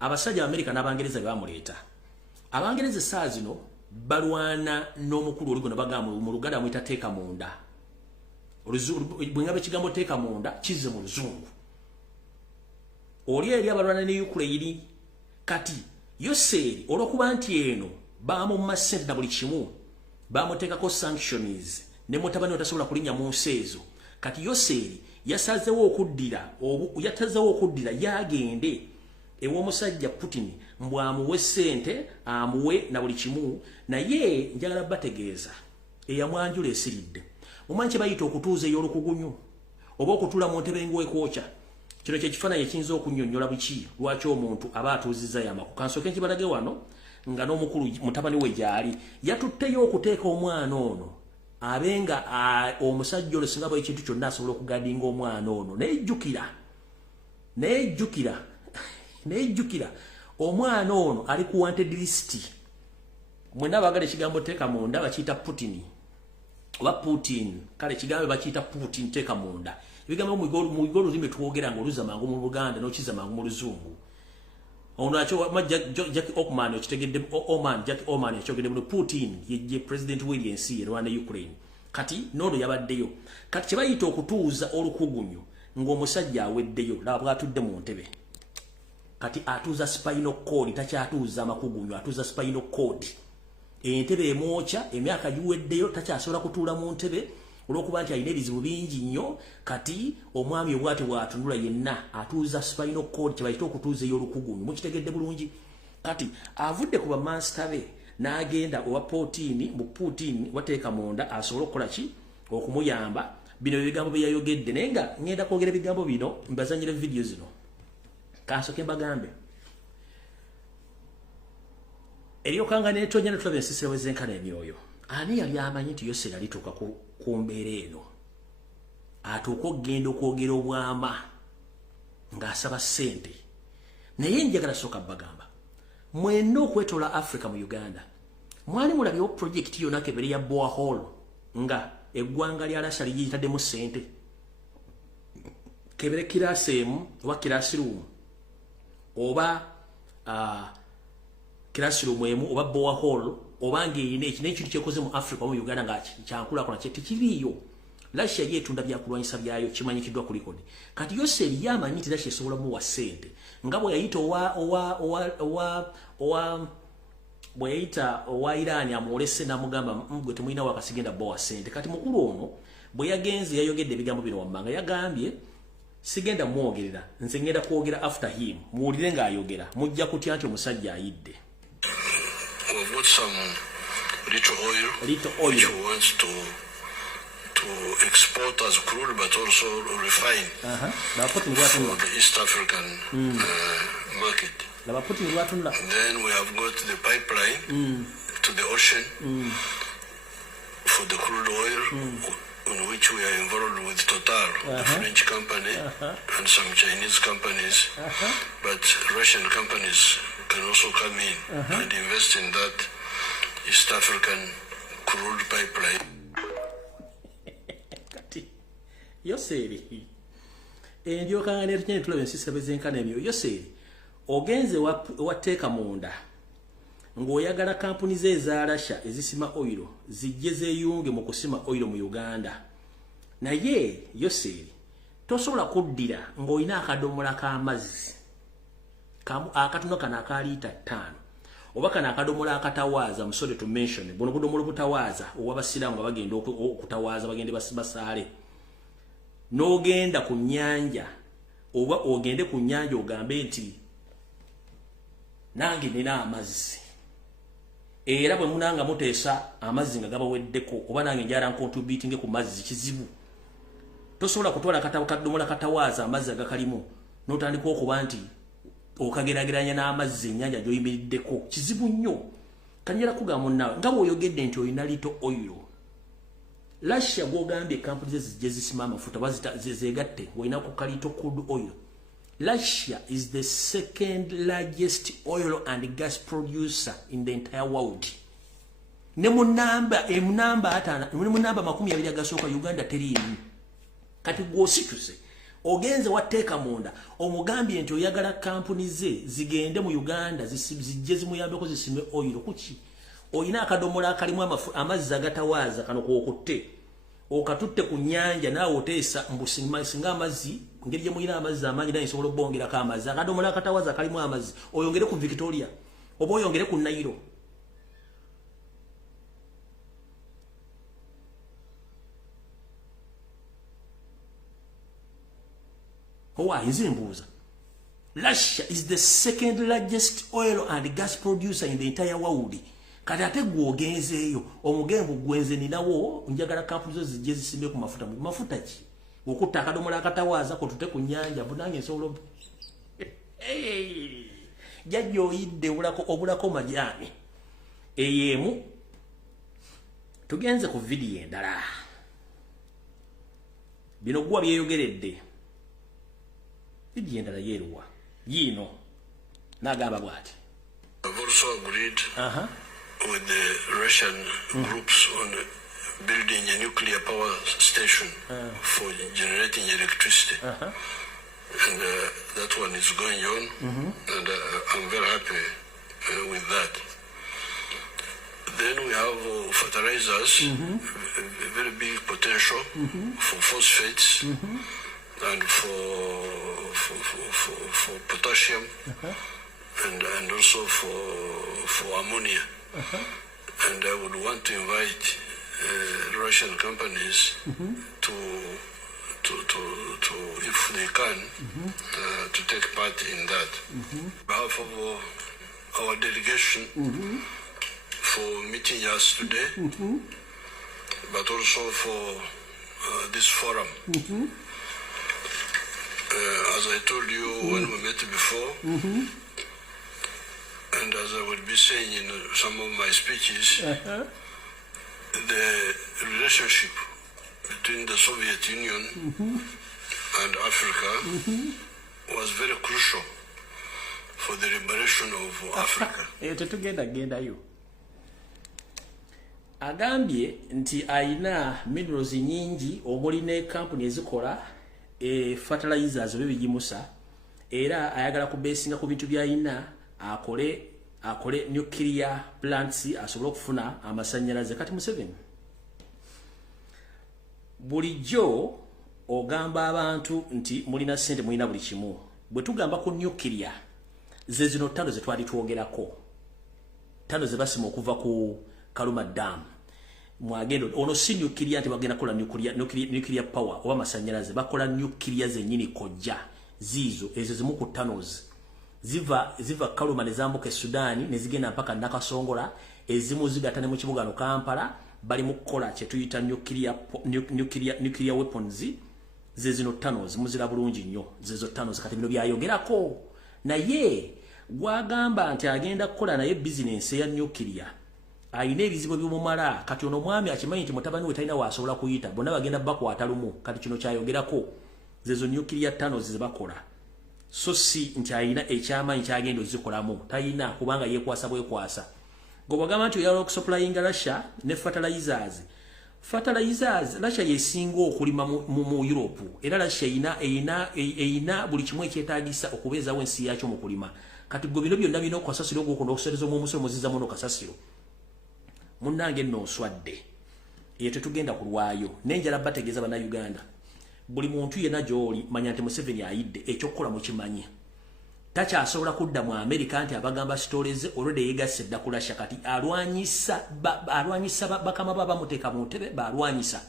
abasajja Amerika n'Abangereza bamuleeta. Abangereza saa zino balwana n'omukulu oli gwe bagamba mu Luganda amuyita teeka munda. Bwengaba ekigambo teeka munda kizze mu Luzungu. Oli eri abalwana ne Ukraine. Kati Yoseri olw'okuba nti eno bamumma ssente na buli kimu bamuteekako sanctions ne mutabani otasobola kulinnya mu nsi ezo. Kati Yoseri yasazeewo okuddira yagende ew'omusajja Putin mbw amuwe ssente amuwe na buli kimu naye njagala bategeeza eyamwanjula esiridde. Omanyi kye bayita okutuuza ey'olukugunyu oba okutula mu ntebe ng'ekwokya. Kino kyekifaananyi ekiyinza okunnyonnyola buki lwaki omuntu aba atuuzizza yamaku. Kansooke nkibalage wano nga n'omukulu mutabani we gyali yatutteyo okuteeka omwana ono abenga omusajja olwo singa bwe ekintu kyonna asobola okugadinga omwana ono. Nejjukira omwana ono ali ku wanted list. Mwenna abagala ekigambo teeka munda bakiyita Putin oba Putin. Kale ekigambo bakiyita Putin teeka munda. Ebigambo mu olulimi twogera ng'oluza mangu mu Luganda n'okiza mangu mu Luzungu. Ono Jackie Ockman okitegedde Jackie Oman yakyogedde mu Putin ye President William C. Rwanda Ukraine. Kati n'ono yabaddeyo. Kati kye bayita okutuuza olukugunyu ng'omusajja aweddeyo laba bw'atudde mu ntebe. Kati atuuza spinal cord takyatuuza makugunyu, atuuza spinal cord. Entebe emwokya emyaka giweddeyo takyasobola kutuula mu ntebe olw'okuba nti alina ebizibu bingi nnyo. Kati omwami obwate bw'atunula yenna atuuza spinal cord kye bayita okutuuza ey'olukugunyu. Mukitegedde bulungi. Kati avudde ku bamansita be n'agenda owa Putin wateeka munda asobole okukola ki okumuyamba. Bino ebigambo bye yayogedde naye nga ngenda kwogera ebigambo bino mbazanyire video zino. Kansooke mbagambe eryokanga neetonya netulaba ensisira wezenkana emyoyo. Ani yali amanyi nti Yoseri alituuka ku mbeera eno atuuka okugenda okwogera obwama ng'asaba ssente. Naye njagala sooka bagamba mwenna okwetoola Africa mu Uganda mwali mulabyewo projekiti yonna kebere ya borehole nga eggwanga lya Russia ligiyitaddemu ssente. Kebere kiraasi emu oba classroom oba classroom emu oba borehole obange ine ekintu kyekoze mu Africa mu Uganda nga kyankula kuna kyete kiriyo Russia yetunda bya kulwanyisa byayo kimanyikiddwa ku record kati yose yamanyi nti Russia esobola mu wa sente ngabo yayita bweyita owa Iran amolese namugamba mgwe temuyina wakasigenda bowa sente kati mukulu ono bwe yagenze yayogedde ebigambo bino wammanga yagambye sigenda mwogerera nze ngenda kwogera after him muwulire ng'ayogera mujja kutya nti omusajja ayidde. We've got some little oil which we want to export as crude but also refine for the East African market. Then we have got the pipeline to the ocean for the crude oil on which we are involved with Total, the French company, and some Chinese companies, but Russian companies can also come in and invest in that East African crude pipeline. Yoseri endio kangane tunyene tulabye nsisebe zenkana emyo yoseri ogenze wateeka munda ng'oyagala kampuni ze za Russia ezisima oil zijje zeeyunge mu kusima oil mu Uganda naye yoseri tosobola kuddira ng'olina akadomola k'amazzi akatono kana aka lita 5 oba kana akadomola akatawaaza musole to mention buno budomola butawaaza owabasiramu bagenda okutawaaza bagende basaale n'ogenda ku nnyanja oba ogende ku nnyanja ogambe nti nange nina amazzi era bwe munanga muteesa amazzi nga gabaweddeko oba nange njala nkontributinge ku mazzi kizibu tosobola kutwala akadomola katawaaza amazzi agakalimu n'otandika okuba nti okagerageranya n'amazzi ennyanja gy'oyimiriddeko kizibu nnyo kanjala kugamba munnawe nga bw'oyogedde nti olina lito oil Russia gwogambye kampuni ze zisima amafuta zegatte olina ku kalito crude oil. Russia is the second largest oil and gas producer in the entire world. Ne munamba makumi abiri agasooka Uganda teriimu. Kati gwosituse ogenze wateeka munda omugambye nti oyagala kampuni ze zigende mu Uganda zijje zimuyambeko zisime oil kuki oyina akadomola akalimu amazzi agatawaaza kano kwokutte okatutte ku nnyanja naawe oteesa mbusinga amazzi ngeri gye muyina amazzi amangi naye nsobola obbongerako amazzi akadomola akatawaaza kalimu amazzi oyongere ku Victoria oba oyongere ku Nairo Russia is the second largest oil and gas producer in the entire world. Kati ate gwogenzeeyo omugembo gwenze ninawo njagala kampuni zo zijje zisimbe ku mafuta ki okutta akadomola akatawaaza ko tute ku nnyanja bunange nsobola jajja oyidde obulako majani eyemu tugenze ku video endala bino gwa byeyogeredde video endala yeeruwa yino nagamba bwati. I've also agreed with the Russian groups on building a nuclear power station for generating electricity. And that one is going on, and I'm very happy with that. Then we have fertilizers, a very big potential for phosphates and for potassium and also for ammonia. And I would want to invite Russian companies to if they can, to take part in that. On behalf of our delegation for meeting us today, but also for this forum. As I told you when we met before, and as I will be saying in some of my speeches, the relationship between the Soviet Union and Africa was very crucial for the liberation of Africa. Agambye nti aina minerals nyingi omuli ne company ezikola fertilizers bebijimusa era ayagala kubesinga ku bintu bya ina akole akole nuclear plants asobole okufuna amasanyalaze kati Museveni bulijjo ogamba abantu nti mulina sente mulina buli kimu bwe tugamba ku nuclear ze zino ttano ze twali twogerako ttano ze basima okuva ku Kaluma Dam mwagendo ono si nuclear nti bagenda kola nuclear power oba masanyalaze bakola nuclear zenyini kojja zizo ezo zimu ku ttanos ziva Kaluma ne zambuka Sudani ne zigenda mpaka Nakasongola ezimu zigatane mu kibugano Kampala bali mu kola kye tuyita nuclear weapons ze zino ttanos muzira bulungi nnyo zezo ttanos kati bino byayogerako naye gwagamba nti agenda kukola naye business ya nuclear ayina ebizibu by'omumala kati ono mwami akimanyi nti mutabani we talina waasobola kuyita bonna bagenda bakwata lumu kati kino kyayogerako zezo nuclear ttanos ze bakola so si nti ayina ekyamanyi kyagenda ozikolamu talina kubanga yeekwasa bwekwasa gobagamba nti oyala okusupplyinga Russia ne fertilizers Russia yesinga okulima mu Europe era Russia eyina buli kimu ekyetaagisa okubeezawo ensi yakyo mu kulima kati go bino byonna bino okukasasiro ogwokuno okusereza omusolo muzizamu n'okasasiro munnange nno oswadde eyo tetugenda kulwayo nenjala bategeeza bana Uganda buli muntu yenna gy'oli manya nti Museveni ayidde ekyokukola mukimanyi takyasobola kudda mu America nti abagamba stories already yegasse dda ku Russia kati alwanyisa bakama baba muteeka mu ntebe balwanyisa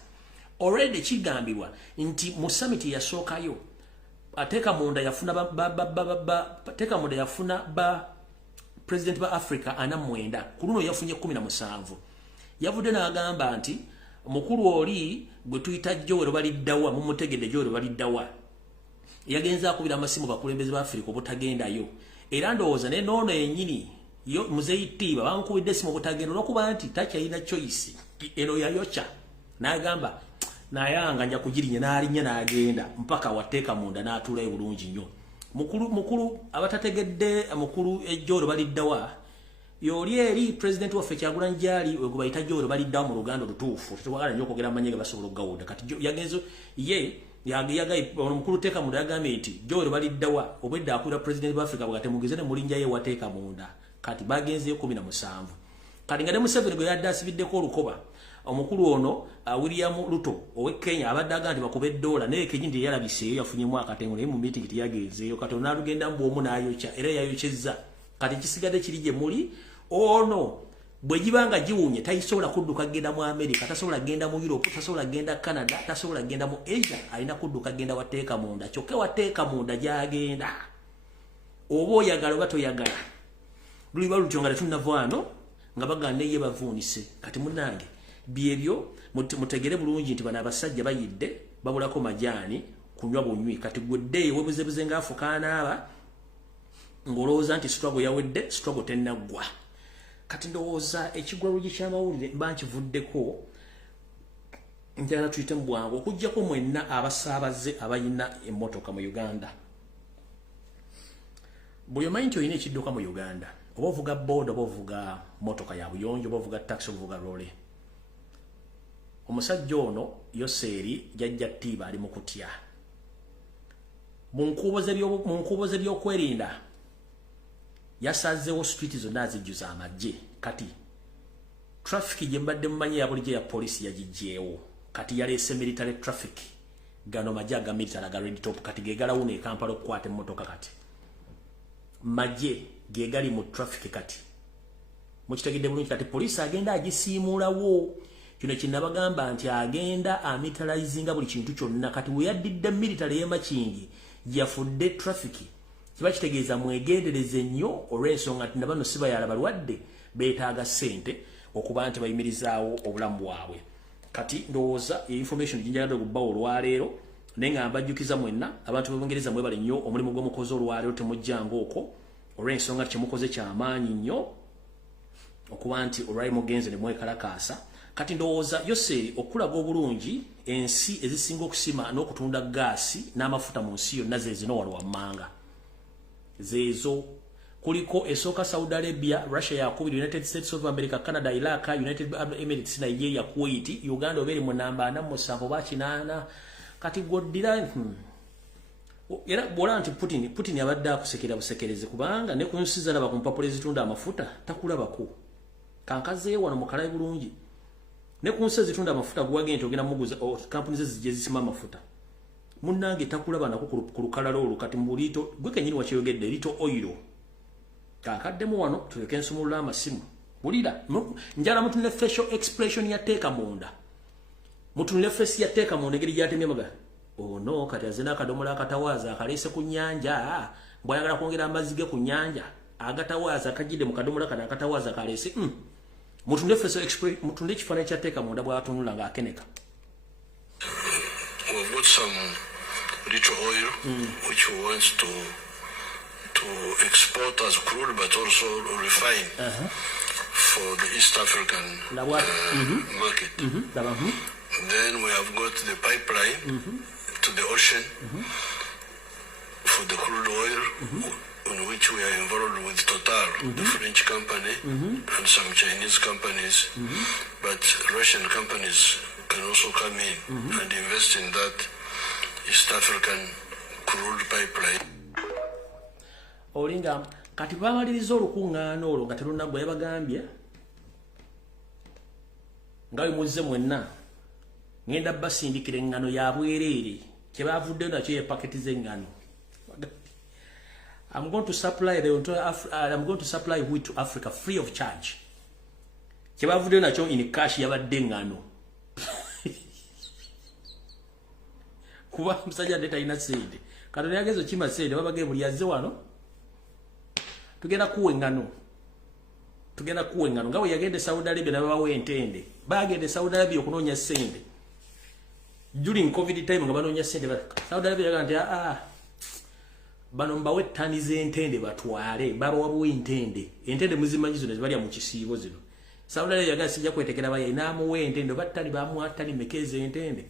already kigambibwa nti mu summit yasookayo ateka munda yafuna president ba Africa anamwenda kuluno yafunye 17 yavudde n'agamba nti mukulu oli gwe tuyita Joel baliddawa mumutegedde Joel baliddawa yagenza akubira amasimu bakulembeze ba Africa obutagendayo era ndowooza ne noono yennyini yo muzeeyitiibwa bankubidde esimu obutagenda olwokuba nti takyalina choice eno yayocha n'agamba nayanga nja kugirinya n'alinnya n'agenda mpaka wateeka munda n'atuulayo bulungi nnyo mukulu abatategedde mukulu ejjoro baliddawa yoli eri president waffe Kyagulanyi gyali we bayita jjoro baliddawa mu Luganda olutuufu tetwagala nnyo okwogera amanyega basobola okugawuda kati yagenzo ye yagaye omukulu teeka munda yagambye nti jjoro baliddawa obwedda akulira president wa Africa bwagate mugeze ne mulinja ye wateeka munda kati bagenzeyo 17 kati nga ne Museveni gwe yadde asibiddeko olukoba omukulu ono William Ruto owe Kenya abadde agamba nti bakube $1 naye kenyindi yalabiseeyo yafunyemu akatengo naye mu meeting tiyagenzeeyo kati onaalugenda mbwomu n'ayokya era yayokyezza kati kisigadde kiri gye muli ono bwe gibanga giwunye tayisobola kudduka genda mu America tasobola genda mu Europe tasobola genda Canada tasobola genda mu Asia alina kudduka genda wateeka munda kyokka wateeka munda gyagenda oba oyagala oba toyagala luliba lutyo nga tetunnavaano nga baganda ye bavuunise kati munnange byebyo mutegere bulungi nti bano abasajja bayidde babulako majaani kunywa bunywi kati gweddeeyo webuzebuze ngaafukaanaaba ng'olowooza nti struggle yawedde struggle tennaggwa kati ndowooza ekigwalugi ky'amawulire mba nkivuddeko njala tuyite mu bwangu okuggyako mwenna abasaabaze abayina emmotoka mu Uganda buli omanyi nti olina ekidduka mu Uganda oba ovuga boda oba ovuga motoka ya buyonjo oba ovuga taxi ovuga lole omusajja ono Yoseeri jajja ttiiba ali mu kutya mu nkuuboze by'okwerinda yasazeewo street zonna azijjuza amagye kati traffic gye mbadde mumanyi ya bulijjo ya polisi yagiggyeewo kati yaleese military traffic gano magye aga military aga red top kati gegalawuna Kampala okukwata emmotoka kati magye gegali mu traffic kati mukitegedde bulungi kati polisi agenda agisiimuulawo kino kinabagamba nti agenda amilitarizinga buli kintu kyonna kati we yaddidde military y'emakingi yafudde traffic kiba kitegeeza mwegendereze nnyo olw'ensonga nti nabano si bayala balwadde beetaaga ssente okuba nti bayimirizaawo obulamu bwabwe kati ndowooza information ginjagala okubbawo olwaleero naye nga mbajjukiza mwenna abantu b'Obungereza mwebale nnyo omulimu gw'omukozi olwaleero temujjanga okwo olw'ensonga nti kyemukoze kyamaanyi nnyo okuba nti olwali mugenze ne mwekalakaasa kati ndowooza Yoseeri okulaga obulungi ensi ezisinga okusima n'okutunda gaasi n'amafuta mu nsi yonna zeezino wano wammanga zeezo kuliko esooka Saudi Arabia, Russia yakubiri, United States of America, Canada, Iraq, United Arab Emirates, Nigeria, Kuwait, Uganda oberi mu namba 47 bakinana kati goddira era bola anti Putin yabadde akusekera busekereze kubanga ne kunsiza laba kumpapula ezitunda amafuta takulabako kankaze wano mukalayi bulungi ne kunsiza ezitunda amafuta gwagente ogenda muguza companies ezije zisima amafuta munnange takulaba nako ku lukalalo olukati mbulito gwe kenyini wakiyogedde lito oil kankaddemu wano tuleke nsumulula amasimu bulira njala mutunne facial expression ya teeka munda mutunne face ya teeka munda ngeri gyatemye maga oh no kati azina akadomola akatawaza akalese ku nyanja bwayagala kwongera amazige ku nyanja agatawaza akajide mu kadomola kana akatawaza akalese mutunde facial expression mutunde kifana kya teeka munda bwatunula nga akeneka. We've got some little oil which we want to export as crude but also refine for the East African market. Then we have got the pipeline to the ocean for the crude oil in which we are involved with Total, the French company, and some Chinese companies, but Russian companies can also come in and invest in that East African crude pipeline. Olinga kati bamaliriza olukungano olwo nga terunagwa yabagambye ngawe muze mwenna ngenda basindikira engano ya bwerere kyebavudde nakyo ye paketi z'engano. I'm going to supply wheat to Africa free of charge. Kyebavudde nakyo in cash yabadde engano. Kuba musajja ndeta ina sente. Katonda yagezo kima sente babage buli yazze wano. Tugenda kuwa engano ngawe yagende Saudi Arabia nabawe entende bagende Saudi Arabia okunonya sente during covid time nga banonya sente Saudi Arabia yagamba bano mbawe tani z'entende batwale baba wabuwe entende muzimanyizo ne bali mu kisiibo zino Saudi Arabia yagamba sijja kwetekera baye inamuwe entende batali bamwatali mekeze entende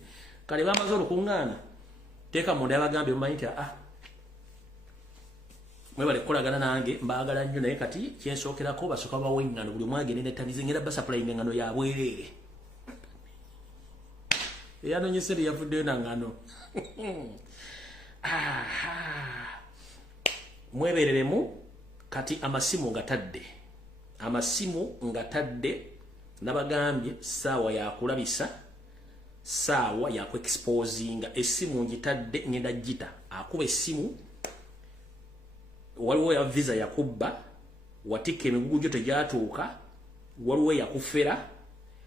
kale bamaze okungana teka munda yabagambe omanyi mwebale kolagana nange mbagala nnyo naye kati kyensokerako basoka bawe engano buli mwagende ne tani zingera basaplying engano ya bwerere yanonyeseri yavuddeyo na ngano mwebereremu kati amasimu ngatadde nabagambye saawa yakulabisa saawa yaku exposinga esimu ngitadde ngenda jita akuba esimu waliwo ya visa yakubba watika emigugu gyo tegyatuuka waliwo yakufera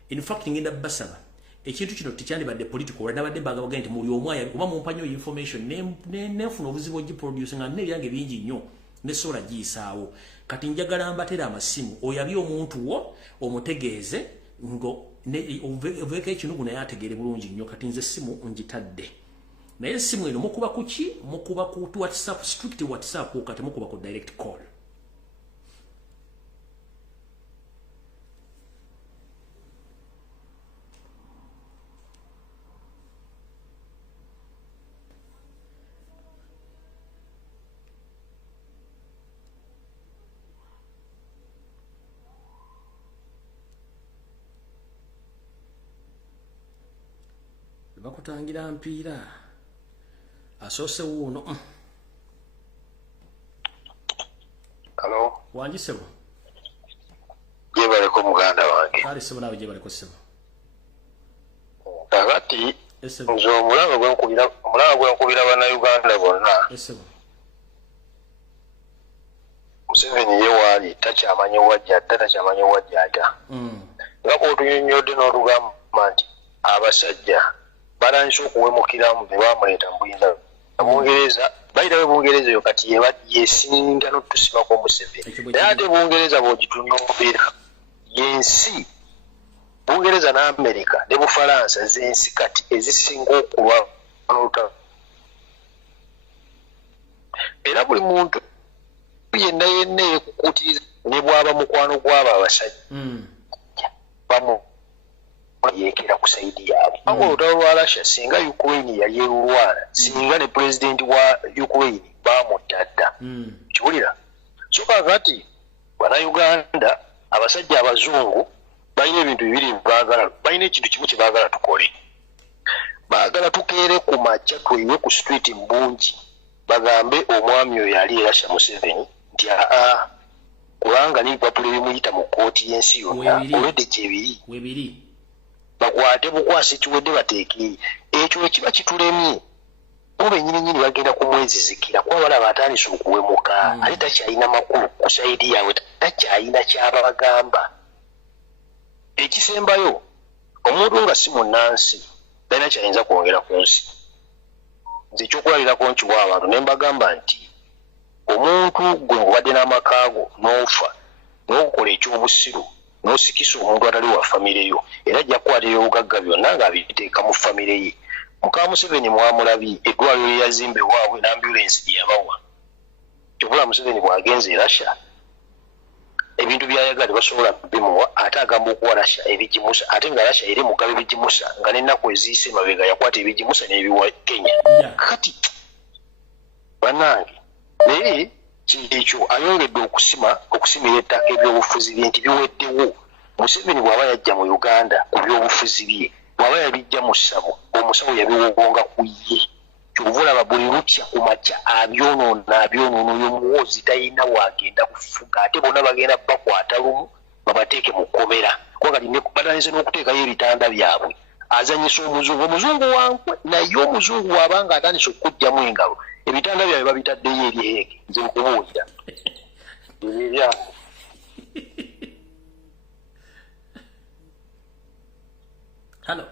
in fact ngenda basaba ekintu kino tikyandibadde political nabadde mbagabagenda nti muli omwaya kuba mumpanyo information nefuna obuzibu ogiproduce nga nebyange bingi nnyo nesobola giyisaawo kati njagala mbatera amasimu oyabye omuntu wo omutegeeze ngo oveeko ekinugu naye ategeere bulungi nnyo kati nze simu ngitadde naye simu eno mukuba kuki mukuba ku WhatsApp strict WhatsApp kati mukuba ku direct call bakutangira mpiira asose wuno. Hello. Wanji sebo. Jebale ko muganda wange. Kale sebo nawe jebale ko sebo. Tagati nzo mulanga gwe nkubira bana Uganda bonna. Sebo. Museveni ye wali takyamanyi wajja ata. Ngako otunyonyodde n'olugamba nti abasajja balanso okuwemukiramu be bamuleeta mu buyinza. Abungereza bayita be Bungereza yo kati yesinga n'otusibako Museveni. Naye ate Bungereza bw'ogitunuulira yensi Bungereza n'Amerika ne Bufalansa z'ensi kati ezisinga okulwana. Era buli muntu yenna yeekukutiriza ne bw'aba mukwano gw'abo abasajja bamu yekera ku saidi yaabwe. Abo olutalo lwa Russia singa Ukraine yali erulwana singa ne president wa Ukraine bamutadda. Kiwulira so kakati bana Uganda abasajja abazungu balina ebintu bibiri baagala, balina ekintu kimu kye baagala tukole. Baagala tukeere ku makya twewe ku street mbungi bagambe omwami oyo yali erasha Museveni nti kubanga n'ebipapula ebimuyita mu kkooti y'ensi yonna olwedde gyebiri bakwate bukwasi kiwedde bateeke ekyo kiba kitulemye bo bennyini bagenda ku mwezi zikira kuba balaba atandise okuwemuka ate takyalina makulu ku sayidi yaabwe takyalina kyabagamba ekisembayo omuntu nga si munnansi talina kyayinza kwongera ku nsi nze ekyokulabirako nkiwa abantu ne mbagamba nti omuntu gwe ngubadde n'amakaago n'ofa n'okukola ekyobusiru n'osikisa omuntu atali wa famire yo era ajja kukwatira obugagga byonna ng'abiteeka mu famire ye muka Museveni mwamulabye eddwaliro lye yazimba ewaabwe n'ambulensi gye yabawa kyokula Museveni bw'agenza e Russia ebintu by'ayagala basobola bimuwa ate agamba okuwa Russia ebigimusa ate nga Russia eri mugaba ebigimusa nga n'ennaku eziyise mabega yakwata ebigimusa n'ebiwa Kenya kati bannange naye ekyo ayongedde okusimira ettaka ebyobufuzi bye nti biweddewo Museveni bw'aba yajja mu Uganda ku byobufuzi bye bw'aba yabijja mu ssabo omusawo yabiwonga ku ye kyovulaba buli lutya ku makya abyonoona oyo muwoozi talina wagenda kufuga ate bonna bagenda bakwata lumu babateeke mu kkomera kuba kati batandise n'okuteekayo ebitanda byabwe azanyisa omuzungu wankwe naye omuzungu wabanga atandise okukugjamu engalo ebitanda byabwe babitaddeyo ebyeheke nze nkubuulira ebyo Hello.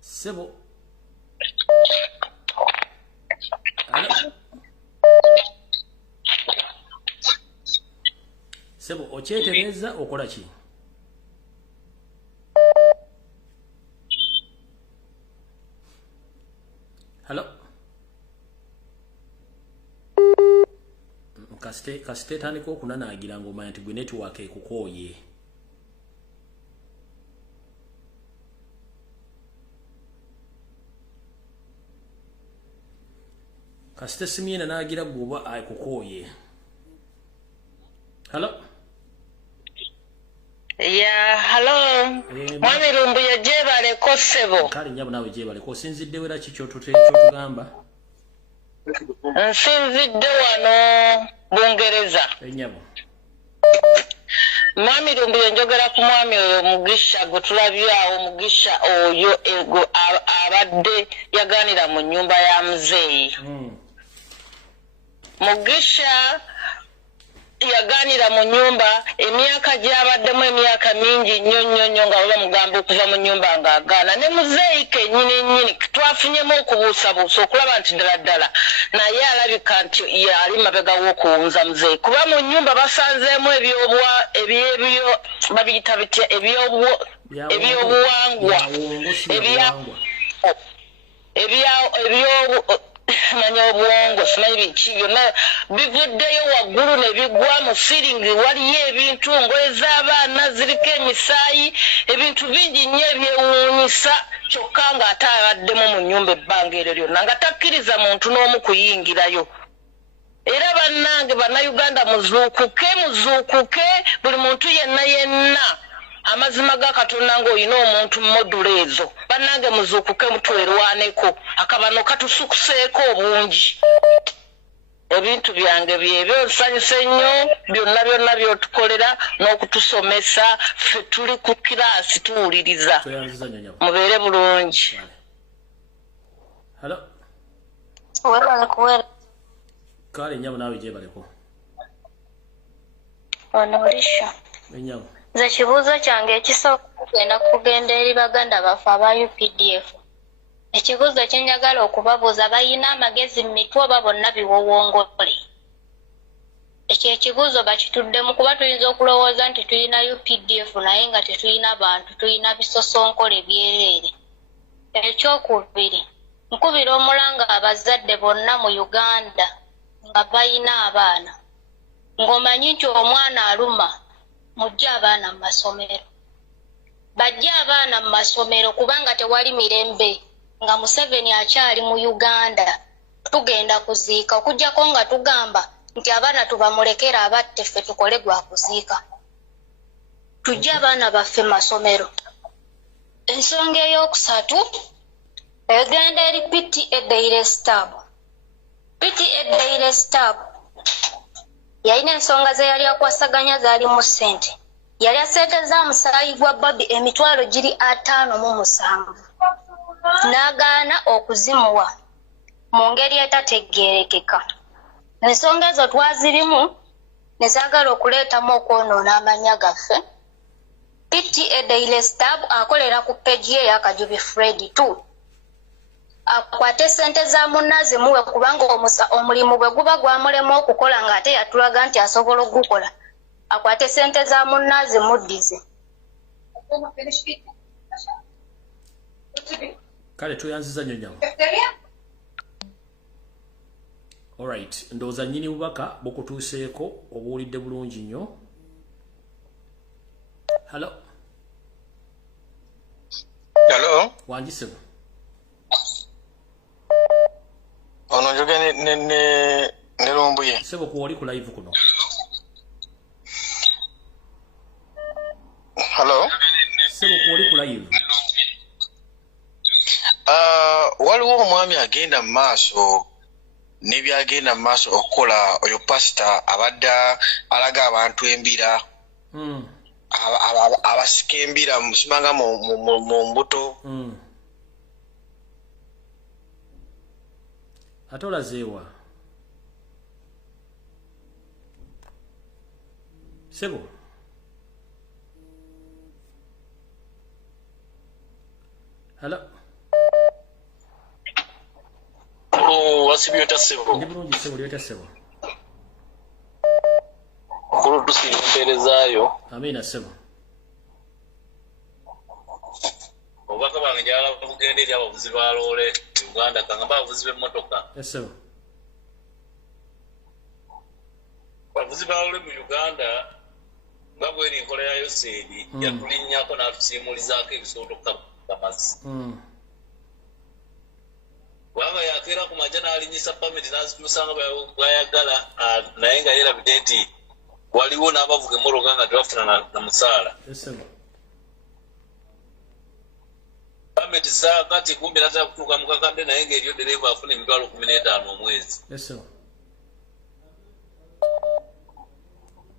Sebo. Hello. Sebo, okyetereza okola ki? Hello. Kasite tandika okunanaagira ng'omanya nti gwe netiwaaka ekukooye. Kasite simyena naagira gwoba akukooye. Hello. Hello. Mwami Lumbuye gyebaleko ssebo. Kale nyabo nawe gyebaleko osinzidde wera ki kyotugamba? Nsinzidde wano Bungereza. Enyabo. Mwami Lumbuye njogera ku mwami oyo Mugisha gwe tulabyawo Mugisha oyo ego abadde yaganira mu nnyumba ya muzeeyi. Mugisha yaganira mu nyumba emyaka gyabaddemu emyaka mingi nnyo nga baba mugamba okuva mu nyumba ng'agaana ne muzeeyi kennyini twafunyemu okubuusabuusa okulaba nti ddala naye alabika nti yali mabega w'okuwunza muzeeyi kuba mu nyumba basanzeemu babiyita bitya ebyobuwangwa manya obwongo simanyi biki byonna bivuddeyo waggulu ne bigwa mu siringi waliyo ebintu ngoye z'abaana ziriko emisaayi ebintu bingi nnyo ebyewuunyisa kyokka ng'ate abaddemu mu nnyumba ebbanga eryo lyonna nga takkiriza muntu n'omu kuyingirayo era bannange bannayuganda muzuukuke buli muntu yenna amazima ga Katonda ng'olina omuntu mmodula ezo bannange muzuukuke mutwerwaneko akabano katusukuseeko obungi ebintu byange byebyo nsanyuse nnyo byonna byotukolera n'okutusomesa ffe tuli ku kiraasi tuwuliriza mubeere bulungi. Kale nyabo nawe gyebaleko onolisha enyabo nze kibuuzo kyange ekisooka kugenda eri baganda baffe aba UPDF. Ekibuuzo kye njagala okubabuuza balina amagezi mu mitwe oba bonna biwowongole? Ekyo ekibuuzo bakituddemu kuba tuyinza okulowooza nti tulina UPDF naye nga tetulina bantu, tulina bisosonkole byereere. Ekyokubiri, nkubira omulanga abazadde bonna mu Uganda nga balina abaana. Ng'omanyi nti omwana aluma mujja abaana mu masomero. Bajja abaana mu masomero kubanga tewali mirembe nga Museveni akyali mu Uganda. Tugenda kuziika okuggyako nga tugamba nti abaana tubamulekera abatte ffe tukole gwa kuziika. Tujja abaana baffe mu masomero. Ensonga ey'okusatu egenda eri PTA Daily Stab. PTA Daily Stab yalina ensonga ze yali akwasaganya zaali mu ssente. Yali asente za musaayi gwa Bobi emitwalo giri 57 n'agaana okuzimuwa mu ngeri etategeerekeka. Ensonga ezo twazirimu ne zaagala okuleetamu okwonoona amanya gaffe. PTA Daily Stab akolera ku peegi ye y'Akajubi Fred 2. Akwate ssente za munnaze muwe kubanga omulimu bwe guba gwamulema okukola ng'ate yatulaga nti asobola okugukola. Akwate ssente za munnaze muddize. Kale tuyanziza nnyo nyawo. Alright, ndowooza nnyini bubaka bukutuuseeko obuwulidde bulungi nnyo. Hello. Hello. Wanjisebo. Ono njoge ne Lumbuye. Sebo kuwoli ku live kuno. Hello. Sebo kuwoli ku live. Waliwo omwami agenda mu maaso n'ebyagenda mu maaso okukola oyo pasita abadde alaga abantu embira. Abasika embira musimanga mu mbuto. Ate olazeewa. Sebo. Hello. Wasibyota Sebo. Ndi bulungi Sebo, lyota Sebo. Kulu tusinterezaayo. Amina Sebo. Obubaka bwange njagala bugenda eri abavuzi ba loole Uganda kangamba abavuzi b'emmotoka. Yes Sebo. Abavuzi ba loole mu Uganda nga bw'eri enkola ya Yoseri yatulinnyako n'atusiimulizaako ebisootoka bamazzi. Bwanga yakeera ku majja n'alinyisa pamiti n'azitusanga bw'ayagala naye nga yeerabidde nti waliwo n'abavuga emmoroka nga tebafuna na musaala. Pamiti saa kati kumbi natera kutuuka mu kakadde naye ng'eryo dereeva afuna emitwalo 15 omwezi.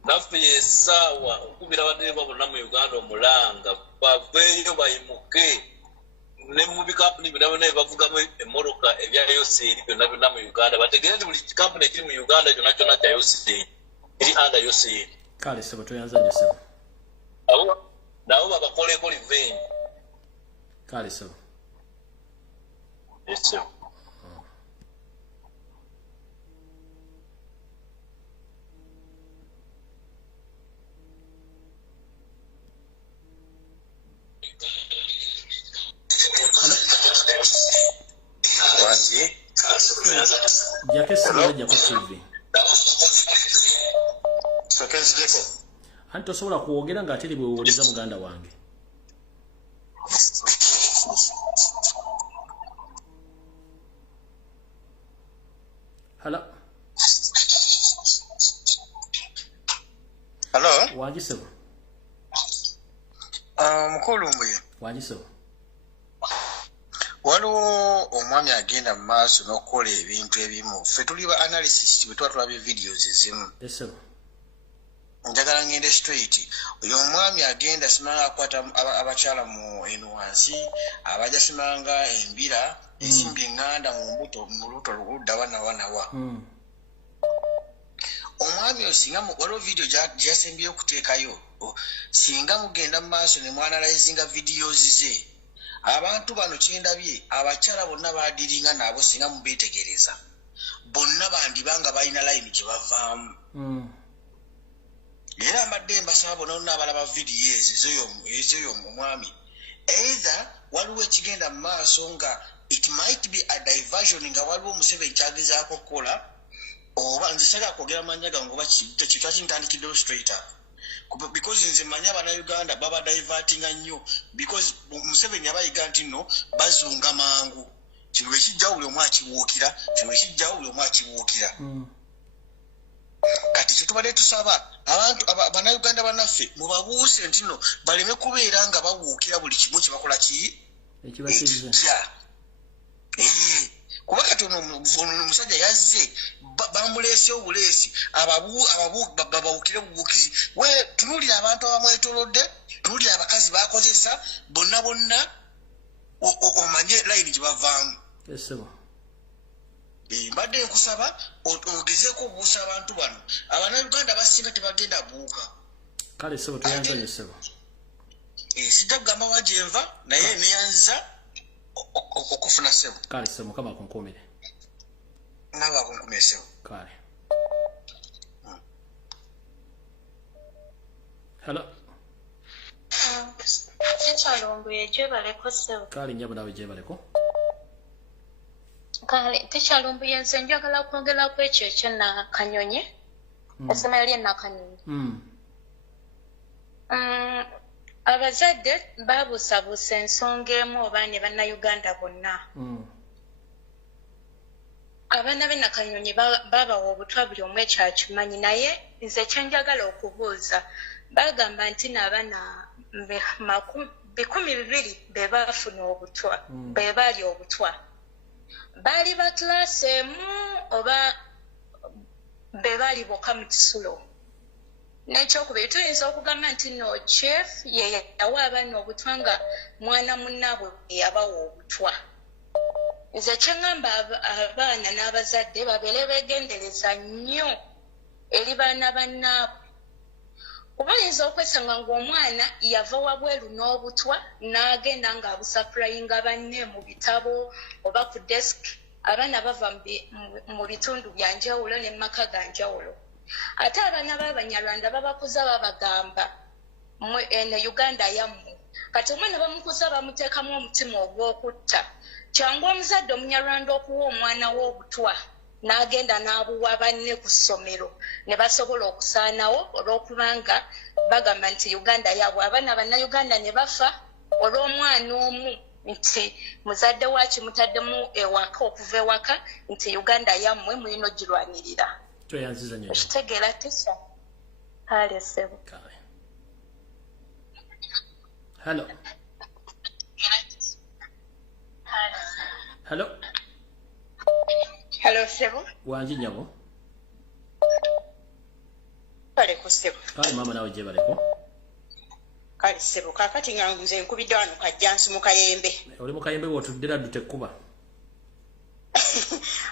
Naffe essaawa okumbira abadereeva bonna mu Uganda omulanga baveeyo bayimuke ne mu bikampuni byonna ebibavugamu emmoroka ebya Yoseri byonna byonna mu Uganda bategeere nti buli kikampuni ekiri mu Uganda kyonna kyonna kya Yoseri eri under Yoseri. Kale Sebo toyanza nnyo Sebo. Nabo babakoleko revenge. Kale Sebo. Yes sir. Jake Sebo Jako TV. Anti tosobola kwogera ng'ate eri bwewuliza muganda wange. Hello. Hello. Wanjisebo. Mukulu Lumbuye. Wanjisebo. Waliwo omwami agenda mu maaso n'okukola ebintu ebimu. Ffe tuli ba analysis bwe tuba tulaba videos ezimu. Yes Njagala ngende straight. Oyo omwami agenda simanga akwata abakyala mu enwansi abaja simanga embira esimbi enganda mu mbuto mu luto ludda wanawa. Omwami osinga waliwo video gyasembyeyo okuteekayo. Singa mugenda mu maaso ne mwanalizinga videos ze. Abantu bano kyendabye abakyala bonna baadiringa nabo singa mubeetegereza. Bonna bandibanga balina line gye bavaamu. Era mbadde mbasaba nonna abalaba video ezo omwami. Either waliwo ekigenda mu maaso nga it might be a diversion nga waliwo Museveni kyagezaako kukola oba nze sagala kwogera mannya gange oba kitwakintandikiddewo straight up. Because nze manya abana Uganda baba divertinga nnyo because Museveni abayiga nti nno bazunga mangu. Kino ekijja buli omu akibuukira, kino ekijja buli omu akibuukira. Kati kitubadde tusaba abantu abana Uganda banaffe mubabuuse nti nno baleme kubeera nga bawuukira buli kimu kye bakola ki ekibakiriza. omusajja yazze bamulese obulesi babawukire bubukizi we tunulira abantu abamwetolodde tunulira abakazi bakozesa bonna omanye layini gye bavaamu mbadde nkusaba ogezeeko obuusa abantu bano Abannayuganda basinga tebagenda buuka kale sebo tuyanzanye sebo sijja kugamba wajenva naye neyanza okufuna sebo kale sebo mukama akunkuumire nawe akunkuumire sebo kale hello Lumbuye gyebaleko sebo kale nyabo nawe gyebaleko kale Lumbuye nze njagala kwongera ku ekyo ekyo Nakanyonyi essomero lye Nakanyonyi abazadde babuusabuusa ensonga emu oba ne Bannayuganda bonna abaana b'e Nakanyonyi babawa obutwa buli omu ekyakimanyi naye nze kyenjagala okubuuza bagamba nti n'abaana 200 be baafuna obutwa be baali obutwa baali ba class emu oba be baali bokka mu kisulo n'ekyokubiri tuyinza okugamba nti no chief ye yawa abaana obutwa nga mwana munnaabwe yabawa obutwa nze kyeŋŋamba abaana n'abazadde babeere beegendereza nnyo eri baana bannaabwe kuba oyinza okwesanga ng'omwana yava wabweru n'obutwa n'agenda ng'abusapurayinga banne mu bitabo oba ku desk abaana bava mu bitundu bya njawulo ne mu maka ga njawulo ate abaana b'Abanyarwanda babakuza babagamba eno Uganda yammwe kati omwana bamukuza bamuteekamu omutima ogw'okutta kyangu omuzadde Omunyarwanda okuwa omwana w'obutwa n'agenda n'abuwa banne ku ssomero ne basobola okusaanawo olw'okubanga bagamba nti Uganda yaabwe abaana Bannayuganda ne bafa olw'omwana omu nti muzadde wa kimutaddemu ewaka okuva ewaka nti Uganda yammwe mulina ogirwanirira okitegeera tisa kale sebo hello hello sebo wanji nyabo kale ko sebo kale mama nawe gyebaleko kale sebo kakati nga nze nkubidde wano kajjansi mu Kayembe oli mu Kayembe wotuddira ddu tekkuba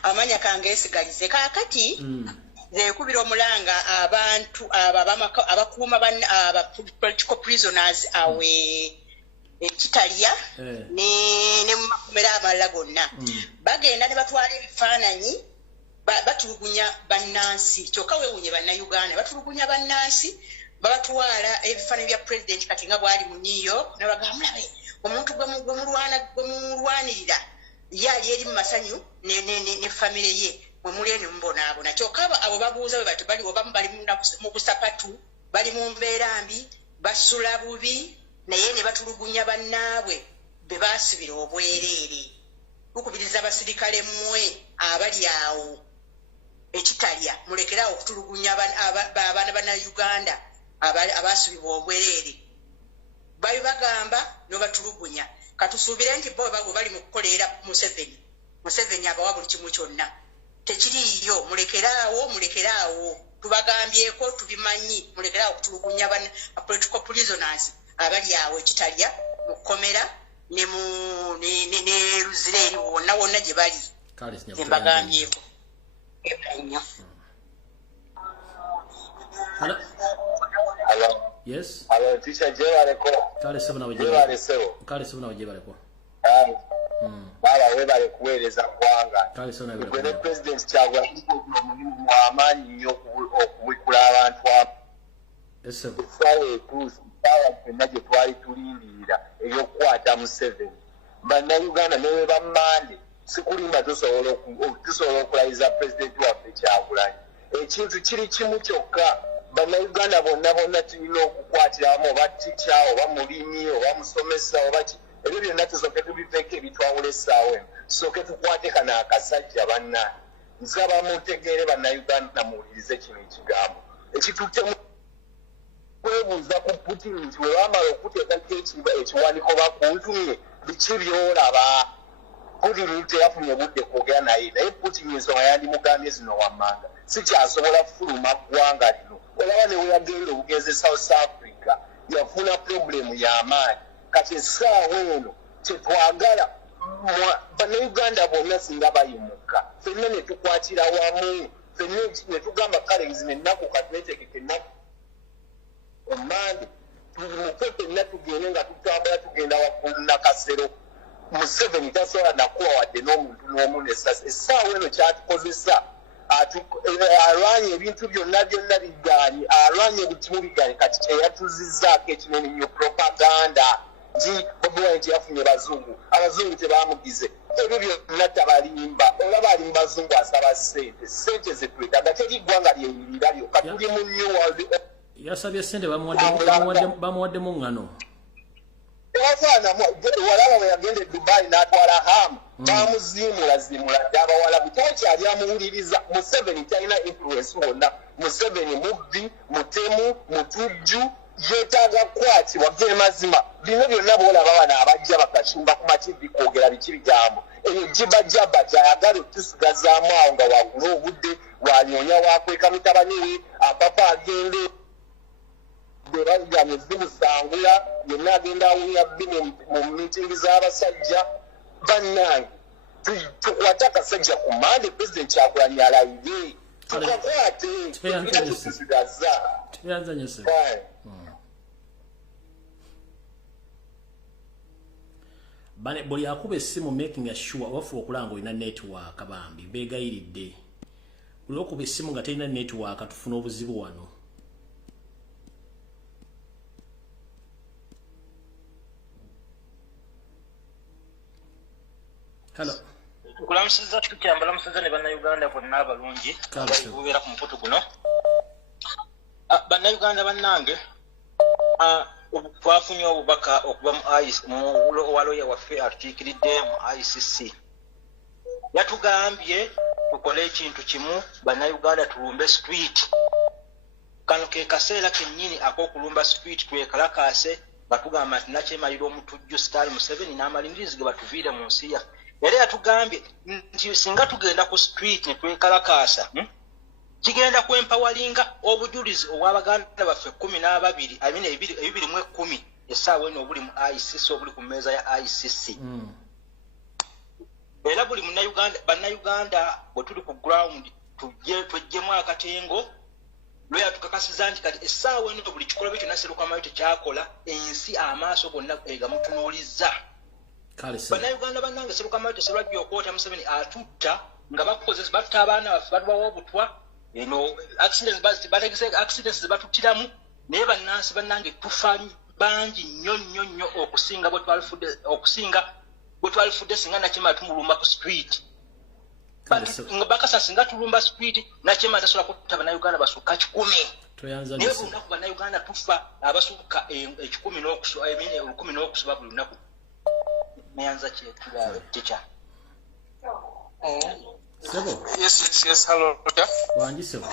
amanya kange esigalize kakati nze nkubira omulanga abantu abakuuma political prisoners awe ekitaliya ne mumakomera amalala gonna bagenda ne batwala ebifaananyi batulugunya bannansi kyokka weewunye Bannayuganda batulugunya bannansi babatwala ebifaananyi bya president kati nga bwali mu New York nabagamba mulabe omuntu gwemulwanirira ye ali eri mu masanyu ne famire ye mwe muli eno mubonaabona kyokka abo babuuza bwe bati bali obamu bali mu busapatu bali mu mbeera mbi basula bubi naye ne batulugunya bannaabwe be baasibira obwereere bukubiriza abasirikale mmwe abali awo ekitalya mulekerawo okutulugunya abaana Bannayuganda abaasibibwa obwereere bali bagamba n'obatulugunya katusuubire nti bo babo bali mu kukoleera Museveni abawa buli kimu kyonna tekiriiyo mulekeraawo tubagambyeko tubimanyi mulekeraawo okutulugunya political prisoners abali awo ekitalya mu kkomera ne Luzira eri wonna gye bali embagambyeko nnyo yes alo tisha gyebaleko kale sebo nawe gyebaleko baba webale kuweereza ggwanga gwe ne president Kyagala omulimu mwamaanyi nnyo okubikula abantu essaawa etuusi essaawa ffenna gye twali tulindirira ey'okukwata Museveni Bannayuganda ne bwe bammande sikulimba tusobola okulayiza pulezidenti waffe Kyagulanyi ekintu kiri kimu kyokka Bannayuganda bonna tulina okukwatira wamu oba tica oba mulimi oba musomesa oba ki ebyo byonna tusooke tubiveeko ebitwawula essaawa eno tusooke tukwate kano akasajja bannange nsaba mutegeere Bannayuganda muwulirize kino ekigambo ekitutte kwebuuza ku Putin nti we baamala okuteekako ekiwandiiko bakuntumye biki by'olaba Putin teyafunye budde kwogera naye Putin ensonga yandimugambye zino wammanga sikyasobola kufuluma ggwanga lino olaba ne weyagenda obugenzi South Africa yafuna problemu y'amaanyi kati essaawa eno kyetwagala bannayuganda bonna singa bayimuka ffenna ne tukwatira wamu ffenna ne tugamba kale zino ennaku kati netegeka ennaku omande tumuke ffenna tugende nga tutambula tugenda waggulu nakasero Museveni tasobola nakuwa wadde n'omuntu n'omu n'essasi essaawa eno kyatukozesa alwanye ebintu byonna bigaanye alwanye ebitimu bigaanye kati kyeyatuzizzaako ekinene nnyo propaganda nti Bobi Wine teyafunye abazungu tebamugize ebyo byonna tabalimba olaba ali mu bazungu asaba sente zetwetaaga teri ggwanga lyeyimirira lyokka tuli mu new world yasabye sente bamuwaddemu ŋŋano walaba bwe yagenda Dubai n'atwala hamu bamuziimula ddala abawalabu tewakyali amuwuliriza Museveni talina influence wonna Museveni mubbi mutemu mutujju yeetaaga kukwatibwa gemazima bino byonna boolaba bana abajja bakacumba ku mativi kwogera biki bigambo eyo jibajaba gyayagala otusigazaamu awo nga wagula obudde wanyonya wakweka mutabani we apapa agende bebagamye zimusangula yenna agenda awulira bbi mu mitingi z'abasajja bannange tukwate akasajja ku mande President Kyagulanyi alayire tukakwate tusigaza bane buli akuba essimu making sure wafu okulanga olina network bambi beegayiridde buli okuba essimu nga terina network tufuna obuzibu wano. Hello. Kulamusiza tukyambala musaza ne bannayuganda bonna abalungi ababeera ku mukutu guno. Bannayuganda bannange twafunye obubaka okuva mu waloya waffe atukiikiridde mu ICC. Yatugambye tukole ekintu kimu bannayuganda tulumbe street. Kano ke kaseera kennyini ak'okulumba street twekalakaase batugamba nti nakyemalira omutujju Sitali Museveni n'amalingirizi ge batuviire mu nsi yaffe. Era yatugambye nti singa tugenda ku street ne twekalakaasa kigenda kwempawalinga obujulizi obw'abaganda baffe 12 ebibiri mu 10 essaawa eno obuli mu ICC obuli ku mmeeza ya ICC. Era buli bannayuganda bwe tuli ku ground tujjemu akatengo lwe yatukakasiza nti kati essaawa eno buli kikolwa kyonna Serukamayo tekyakola ensi amaaso gonna egamutunuulizza. Bannayuganda bannange Serukamayo teserwajja okwota Museveni atutta nga bakozesa batta abaana baffe balubawo obutwa accidents zebatuttiramu naye bannansi bannange tufa bangi nnyo okusinga bwe twalifudde singa Nakyemaa tumulumba ku street. Bakasa singa tulumba street Nakyemaa tasobola kutta bannayuganda basukka 10. Naye buli lunaku bannayuganda tufa abasukka 10 n'okusoba buli lunaku. Meyanza teacher. Yes, hello. Wangi sebo.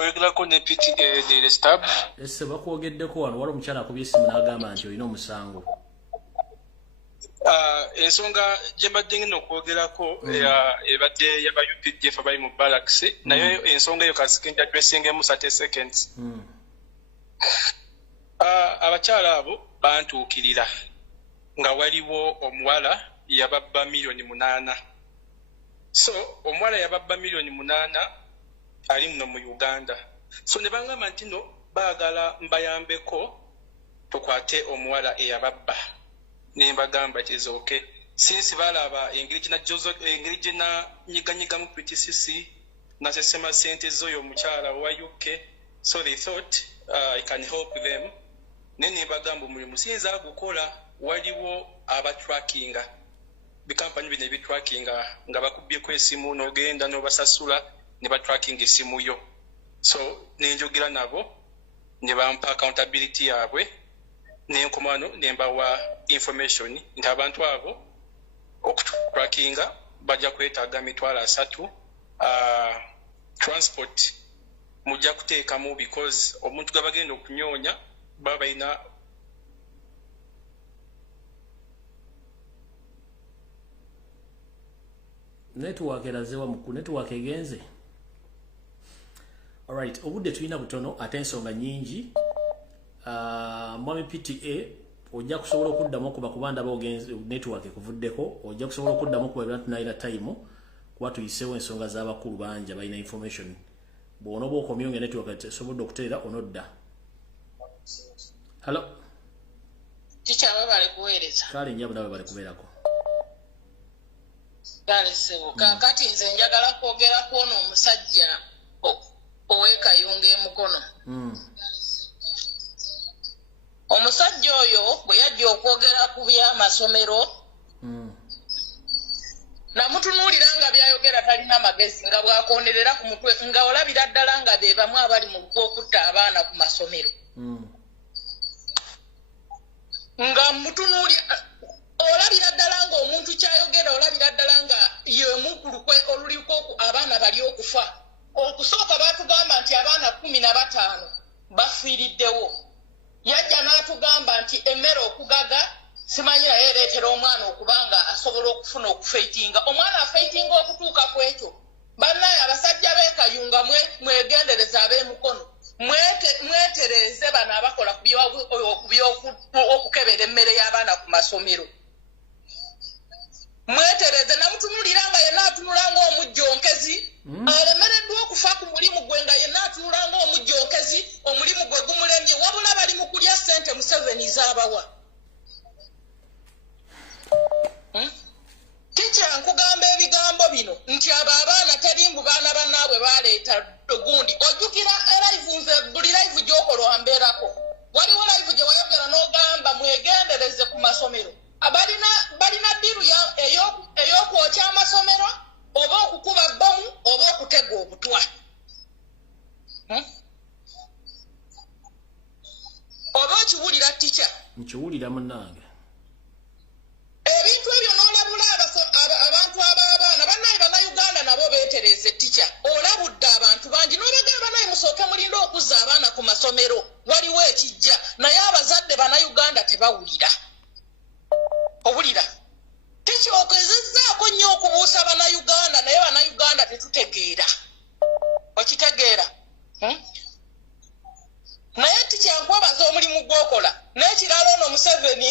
Wegala ko ne PTA de stab. Yes, sebo kwogeddeko wano wali omukyala akubye essimu n'agamba nti olina omusango. Ensonga gye mbadde ngenda okwogerako ebadde yaba UPDF abali mu barracks naye ensonga eyo kasikenda addressingemu 30 seconds. Abakyala abo bantuukirira nga waliwo omuwala yababba $8,000,000. So omuwala yababba $8,000,000 ali muno mu Uganda. So ne bangamba nti no baagala mbayambeko tukwate omuwala eyababba. Ne mbagamba it is okay. Since balaba engeri gye na nyiganyiga mu PTCC nasesema sente z'oyo omukyala wa UK. So they thought I can help them. Ne mbagamba omulimu siyinza gukola waliwo abatrackinga bikampani bino ebitrackinga nga bakubyeko esimu n'ogenda n'obasasula ne batrackinga esimu yo. So nenjogera nabo ne bampa accountability yaabwe nenkomano ne mbawa information nti abantu abo okutrackinga bajja kwetaaga $3,000 transport mujja kuteekamu because omuntu gabagenda okunyonya baba ina Network erazewa muku network egenze. Alright, obudde tulina butono ate ensonga nyingi. Mwami PTA ojja kusobola okuddamu okuba kubanda bogenze network ekuvuddeko, ojja kusobola okuddamu okuba ebintu naira time kuba tuyiseewo ensonga z'abakulu banja balina information. Bw'onoba okomyonge network esobodde okuteera onodda. Hello. Teacher bali kuweereza. Kale njabu nawe bali kubeerako. Kale sebo. Kakati nze njagala kwogera kw'ono omusajja ow'ekayunga emukono. Omusajja oyo bwe yajja okwogera ku by'amasomero namutunuulira nga byayogera talina magezi nga bw'akonderera ku mutwe nga olabira ddala nga be bamu abali mu okutta abaana ku masomero. Nga mutunuulira olabira ddala nga omuntu kyayogera olabira ddala nga yemu ku lukwe oluliko abaana bali okufa. Okusooka baatugamba nti abaana 15 bafiiriddewo. Yajja n'atugamba nti emmere okugaga simanyi naye ereetera omwana okubanga asobola okufuna okufeitinga. Omwana afeitinga okutuuka ku ekyo. Bannaye abasajja b'ekayunga mwegendereza ab'emukono. Mwetereze bano abakola okukebera emmere y'abaana ku masomero. Mwetereze namutunulira nga yenna atunula ng'omujjonkezi. Alemereddwa okufa ku mulimu gwe nga yenna atunula ng'omujjonkezi, omulimu gwe gumulemye wabula bali mu kulya ssente Museveni z'abawa. Teacher nkugamba ebigambo bino nti abo abaana terimbu baana bannaabwe baleeta gundi. Ojjukira live nze buli live gy'okola wambeerako. Waliwo live gye wayogera n'ogamba mwegendereze ku masomero. Balina ddiru ey'okwokya amasomero oba okukuba bbomu oba okutega obutwa. Oba okiwulira teacher? Nkiwulira munnange. Ebintu ebyo n'olabula abantu ab'abaana bannaye bannayuganda nabo beetereze teacher. Olabudde abantu bangi n'obagamba naye musooke mulinde okuzza abaana ku masomero. Waliwo ekijja naye abazadde bannayuganda tebawulira. Owulira? Teacher okezezzaako nnyo okubuusa bannayuganda naye bannayuganda tetutegeera. Okitegeera? Naye teacher nkwebaza omulimu gw'okola. N'ekirala ono Museveni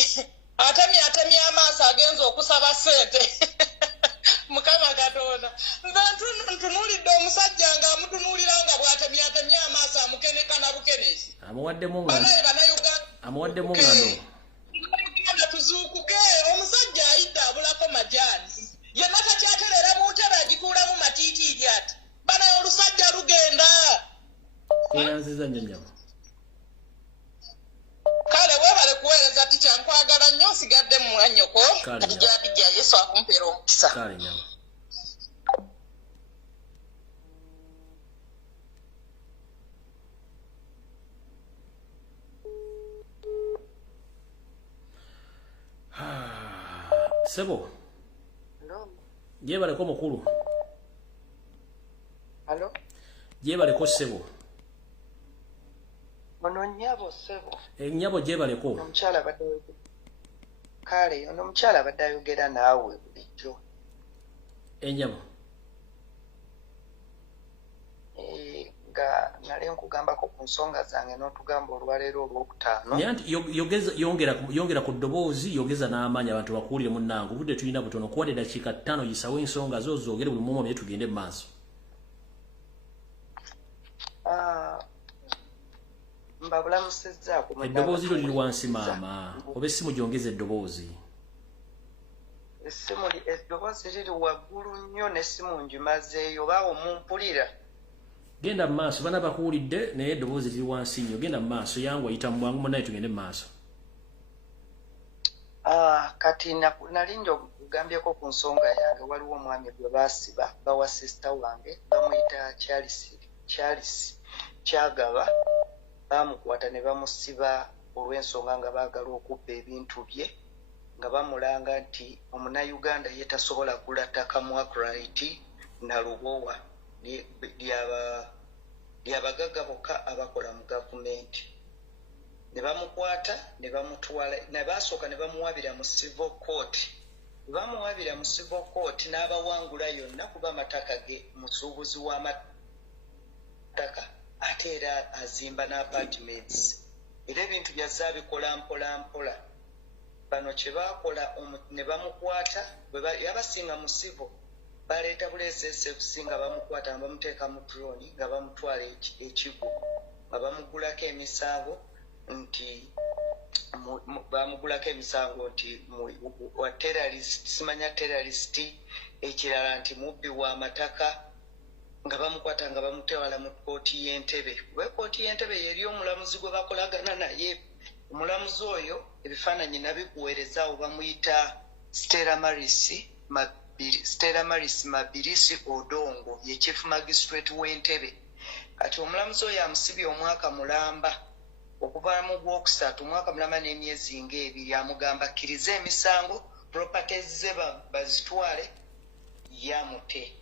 atemye amaaso agenza okusaba ssente. Mukama Katonda. Nze ntunuulidde omusajja ng'amutunuulira nga bw'atemye amaaso amukeneka na bukenezi. Amuwaddemu ngano. Tuzuukuke omusajja ayidde abulako majaani. Yenna takyaterera mu ntebe agituulamu matiitiiri ati. Bana olusajja lugenda. Eyanziza nnyonnyama. Kale weebale kuweereza teacher nkwagala nnyo osigadde mu mwanyoko. Adijja Yesu akumpeera omukisa. Kale nyama. Sebo. No. Jebaleko mukulu. Hello. Jebaleko Sebo. Ono nnyabo Sebo. Nnyabo jebaleko. Omukyala badde kale ono omukyala badde ayogera naawe bulijjo. Ennyabo. Nga nali nkugambako ku nsonga zange n'otugamba olwaleero olwokutaano. Nyanti yongera ku ddoboozi yogeza n'amaanyi abantu bakuwulire munnange obudde tulina butono kuwadde dakiika 5 yisawo ensonga zo zoogere buli mumu bye tugende mu maaso. Mbabulamusizzaako eddoboozi lyo liri wansi maama oba essimu gyongeza eddoboozi. Eddoboozi liri waggulu nnyo n'essimu ngimazeeyo baawo mumpulira. Genda mu maaso bana bakuwulidde naye eddoboozi liri wansi nnyo genda mu maaso yangu ayita mu bwangu munnaye tugende mu maaso. Kati nali njogambyeko ku nsonga yange waliwo omwami gwe baasiba bawa sisita wange bamuyita Charles Kyagala bamukwata ne bamusiba olw'ensonga nga baagala okubba ebintu bye nga bamulanga nti omunnayuganda ye tasobola kugula ttaka mu Akrite na Lubowa lyabagagga bokka abakola mu gavumenti. Ne bamukwata ne bamutwala ne basooka ne bamuwabira mu civil court bamuwabira mu civil court n'abawangula yonna kuba amataka ge musuubuzi w'amataka ate era azimba n'apartments era ebintu byazze abikola mpola mpola. Bano kye baakola ne bamukwata yabasinga mu civil baleeta buleesese kusinga bamukwata nga bamuteeka mu drone nga bamutwala ekigo nga bamugulako emisango nti wa terrorist simanya terrorist ekirala nti mubbi wa mataka nga bamukwata nga bamutwala mu kooti y'Entebbe. Kuba kooti y'Entebbe yeri omulamuzi gwe bakolagana naye. Omulamuzi oyo ebifaananyi nabikuweerezaawo bamuyita Stella Maris Mabirisi Odongo ye chief magistrate w'Entebbe. Kati omulamuzi oyo amusibye omwaka mulamba okuva mu Gwokusatu omwaka mulamba n'emyezi ng'ebiri amugamba akkirize emisango properties ze bazitwale yamute.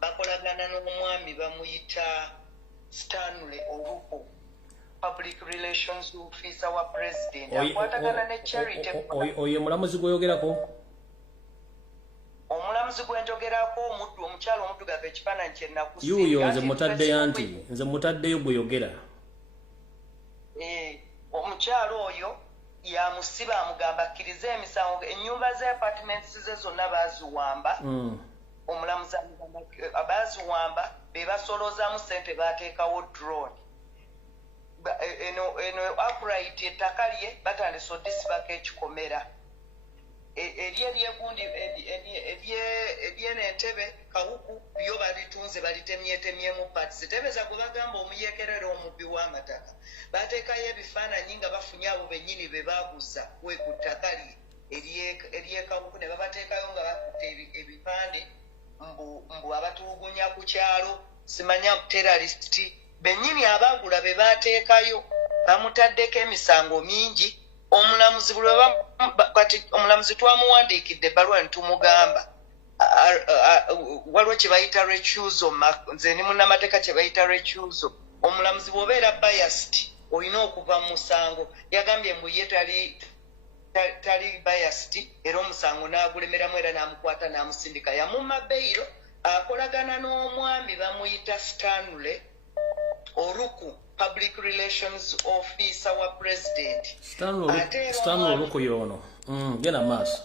Bakolagana n'omwami bamuyita Stanley Oluko public relations officer wa president akwatagana ne charity. Oyo mulamuzi gweyogerako? Omulamuzi gwenjogerako omukyalo omuddugavu ekifaananyi kye nakusinga. Yuyo nze mutaddeyo gweyogera. Omukyalo oyo yamusiba amugamba akkirize emisango ennyumba ze apartments ze zonna baaziwamba. Omulamuzi amugamba abaaziwamba be basolozaamu ssente baateekawo drone. Eno upright ettaka lye batandise odisibako ekikomera. Ebyegundi eby'Entebbe Kawuku byo balitunze balitemyetemyemu parts. Tebeza gwe bagamba omuyeekerera omubbi w'amataka. Bateekayo ebifaananyi nga bafunye abo bennyini be baaguza we ku ttaka lye ery'Ekawuku ne babateekayo nga bakutte ebipande mbu abatulugunya ku kyalo simanya terrorist bennyini abaagula be baateekayo bamutaddeko emisango mingi. Omulamuzi kati omulamuzi twamuwandiikidde ebbaluwa ne tumugamba waliwo kye bayita recusal. Nze ni munnamateeka kye bayita recusal. Omulamuzi bw'obeera biased olina okuva mu musango. Yagambye mbu ye tali biased era omusango n'agulemeramu era n'amukwata n'amusindika yamumma beyiro. Akolagana n'omwami bamuyita Stanley Oluku public relations officer wa president. Stanley Oluku yono gena maaso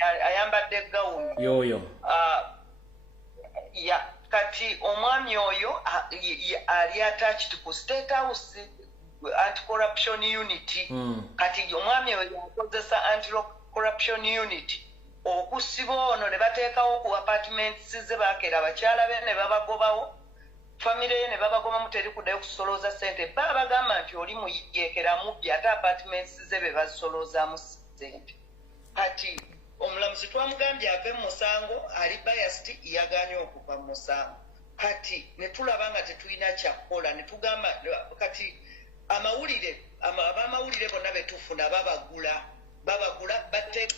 ayambadde gawuni yoyo. Kati omwami oyo ali attached ku State House anti-corruption unit. Kati omwami oyo yakozesa anti-corruption unit okusiba ono ne bateekawo ku apartments ze baakera abakyala be ne babagobawo. Family ye ne babagobamu teri kuddayo kusolooza ssente. Bagamba nti oli muyeekeramu bye ate apartments ze be basolozaamu ssente. Kati omulamuzi twamugambye ave mu musango ali biased yaganye okuva mu musango. Kati ne tulaba nga tetulina kyakukola ne tugamba kati abamawulire bonna betufuna babagula bateeka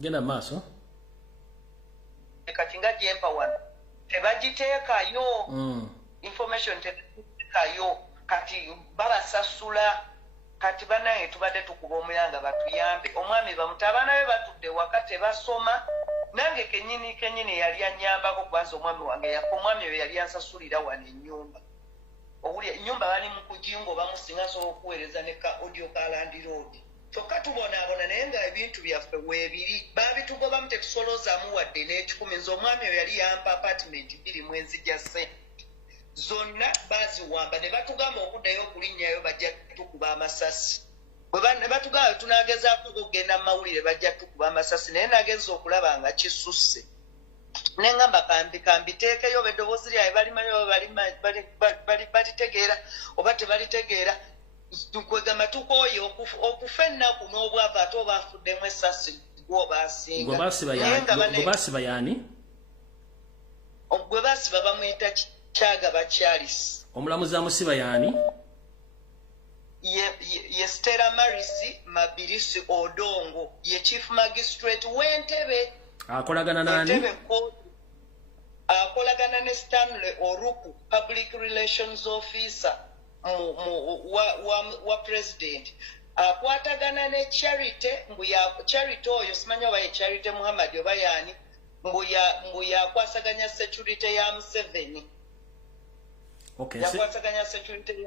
genda maaso kati nga Empower tebagiteekayo information tebagiteekayo kati babasasula. Kati banaye tubadde tukuba omuyanga batuyambe omwami bamuta abaana be batudde waka tebasoma. Nange kenyini yali anyambako kubanza omwami wange omwami oyo yali ansasulira wano ennyumba. Owulya ennyumba bali mu kujingo bamusinga asobola okuweereza ne ka audio ka Land Road. Kyokka tubonaabona naye nga ebintu byaffe weebiri baabitugobamu tetusolozaamu wadde n'ekikumi. Nze omwami oyo yali yampa apartment 2 mwezi gya ssente zonna baaziwamba ne batugamba okuddayo okulinnyayo bajja tukuba amasasi. Ne batugamba tunaagezaako okugenda mu mawulire bajja tukuba amasasi naye nageza okulaba nga kisusse. Ne ngamba kambiteekeyo eddoboozi lyawe balimanyi balitegeera oba tebalitegeera. Tukwegamba tukooye okufa ennaku n'obwavu ate oba afuddemu essasi gw'obaasinga. Gwe baasiba yaani? Gwe baasiba bamuyita Kyagaba Charles. Omulamuzi amusiba yaani? Ye Stella Maris Mabirisi Odongo ye chief magistrate w'Entebbe. Akolagana nani? Akolagana ne Stanley Oluku public relations officer wa president. akwatagana ne Charity mbuya Charity oyo simanyi oba ye Charity Muhammad oba yani mbuya akwasaganya security ya Museveni. Okay, yakwasaganya security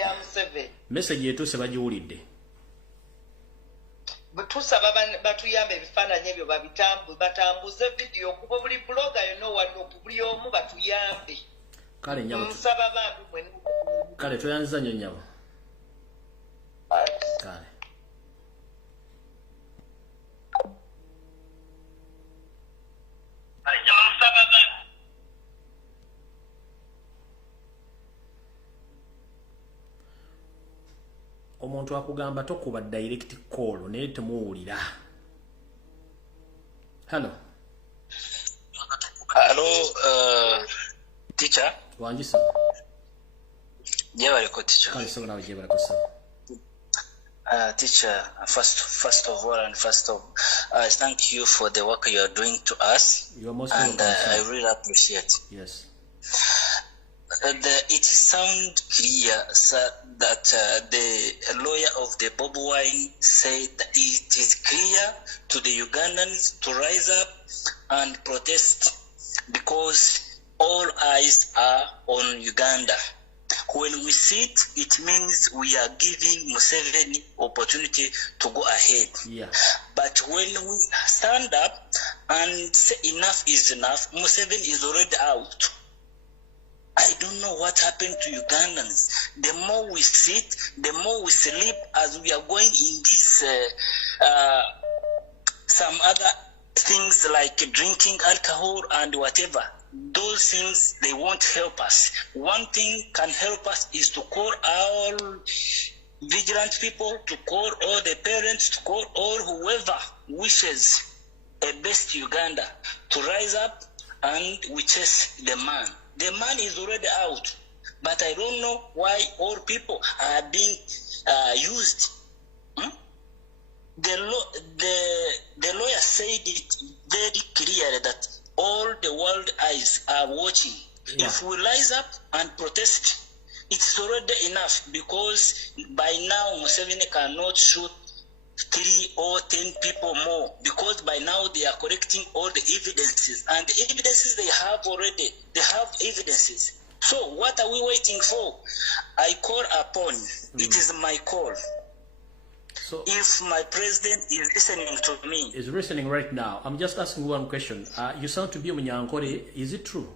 ya Museveni. Message yetu se bajiwulidde. Tusaba batuyambe ebifaananyi ebyo batambuze video kuba buli blogger yonna wadde buli omu batuyambe. Kale nyabo. Nsaba bambi mwene. Kale toyanza nnyo nyabo. Kale. Omuntu akugamba tokuba direct call naye temuwulira. Hello. Hello, teacher. Wanjisa. Jebale ko teacher. Kale so nawe jebale ko so. Teacher, first of all and first of I thank you for the work you are doing to us. You are most welcome. And I really appreciate. Yes. It sounds clear, sir, that the lawyer of the Bobi Wine said that it is clear to the Ugandans to rise up and protest because all eyes are on Uganda. When we sit, it means we are giving Museveni opportunity to go ahead. Yeah. But when we stand up and say enough is enough, Museveni is already out. I don't know what happened to Ugandans. The more we sit, the more we sleep as we are going in this some other things like drinking alcohol and whatever. Those things, they won't help us. One thing can help us is to call all vigilant people, to call all the parents, to call all whoever wishes a best Uganda to rise up and we chase the man. The man is already out, but I don't know why all people are being used. The lawyer said it very clearly that all the world eyes are watching. Yeah. If we rise up and protest, it's already enough because by now Museveni cannot shoot 3 or 10 people more because by now they are collecting all the evidences, and the evidences they have already, they have evidences. So what are we waiting for? I call upon, it is my call. So if my president is listening to me. Is listening right now. I'm just asking one question. You sound to be Munyankore. Is it true?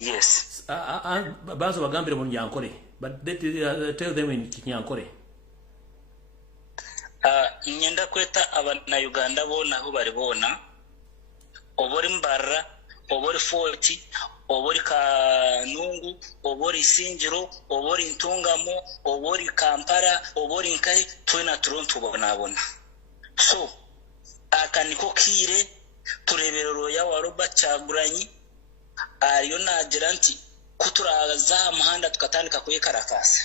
Yes. Bazo bagambire Munyankore, but they tell them in Kinyankore. Nyenda kweta abana Uganda bona aho bari bona obori mbarra obori forti obori kanungu obori sinjiro obori ntungamo obori kampara obori nkai twena turonto bona. So akaniko kire tureberero ya waroba Kyagulanyi ariyo nagira nti kuturaza amahanda tukatandika kuyekarakasa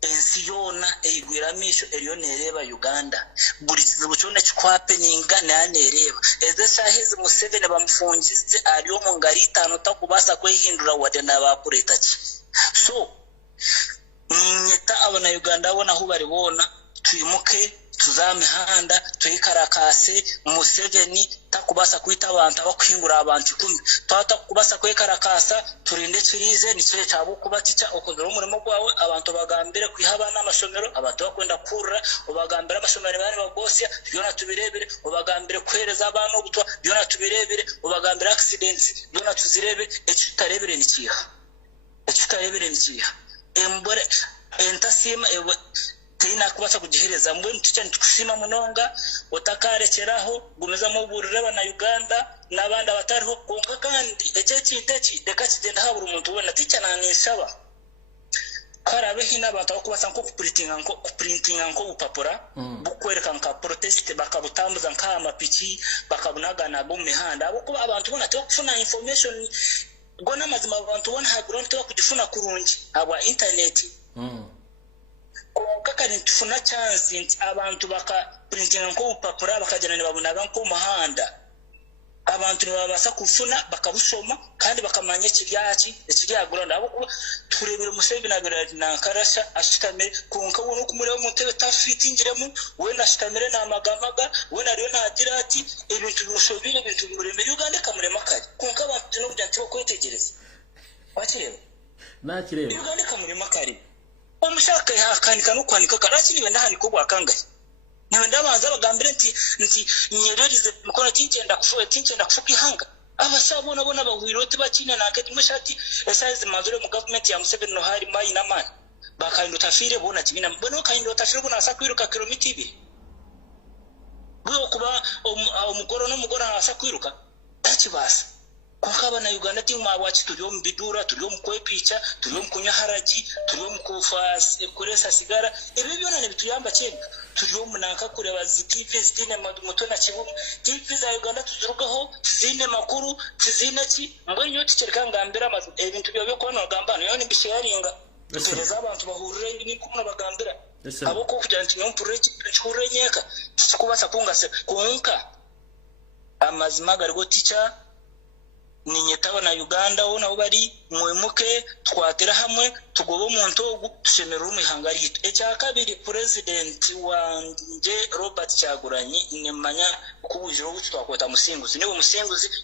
ensi yona eyigwiramisho eriyo nereba Uganda buri kizibu cyone kikwapeninga nanereba eze shahizi Museveni bamufungize ariyo mu ngari 5 takubasa kwehindura wade nabakureta ki. So nyeta abana Uganda bona aho bari bona tuyimuke tuzamihanda tuyikarakase Museveni takubasa kwita abantu abakwingura abantu 10 takubasa kwekarakasa turinde turize nicyo cyabo kubatica okondera umurimo gwawe abantu bagambire kwihaba n'amashomero abantu bakwenda kurra obagambira abashomero bari bagosya yona tubirebere obagambire kwereza abantu obutwa yona tubirebere obagambira accidents yona tuzirebe ekitarebere nikiha embore entasima ewe tina kubasa kujihereza mbwe ntucyane tukusima munonga otakarekeraho gumeza mu burire bana Uganda nabandi abatariho konka kandi ekekiteki deka kigenda habura umuntu ubona ticana nisaba karabe hina abantu kubasa nko kuprintinga nko upapura bukwereka nka protest bakabutambuza nka amapiki bakabunagana bo mihanda abo kuba abantu bona cyo kufuna information gona mazima abantu bona hagurante bakugifuna kurungi aba internet kakani tufuna chance nti abantu baka printing nko upapura bakajana ne babunaga nko muhanda abantu nibabasa kufuna bakabusoma kandi bakamanya ekiryagula nabo turebera Museveni agarati nankarasha ashitamire konka wono kumureba mutebe tafitingiremu we nashitamire namagamaga we nariyo nagira ati ebintu bimushobire ebintu bimuremere Uganda kamurema kare konka abantu no byanti bakwetegereza bakireba nakireba Uganda kamurema kare omushaka yakanika no kwanika karaki nibe ndahaniko bwakangaye ndabanza bagambire nti nyererize mukora tinchenda kufuka ihanga abasabona bona bahwirote bakina nakati mushati esize mazure mu government ya Museveni no hari mai na mani bakaindo tafire bona kibina bona kaindo tafire bona asakwiruka kilomita 2 bwo kuba omugoro no mugora asakwiruka takibasa kunkaba na Uganda timu abachi turiyo mbidura turiyo mukwepicha turiyo mukunya haraji turiyo mukufas kuresa sigara ebyo byona ne bituyamba cyane turiyo munanka kureba zitipe zitine madumoto na kibumu tipe za Uganda tuzurugaho zine makuru zine ki mbonyo ticereka ngambira amazu ebintu byo kono gambano yoni bisharinga tereza abantu bahurire ni kumuna bagambira abo ko kujya nti nyompureki churenyeka tukubasa kungase kunka amazima gargo ticha ninyetaba na Uganda ona ubari mwemuke twatera hamwe tugobo umuntu ogu tushemera umihangari hito ecyakabiri president wanje Robert Kyagulanyi nemanya kubujiro gutwakwata musinguzi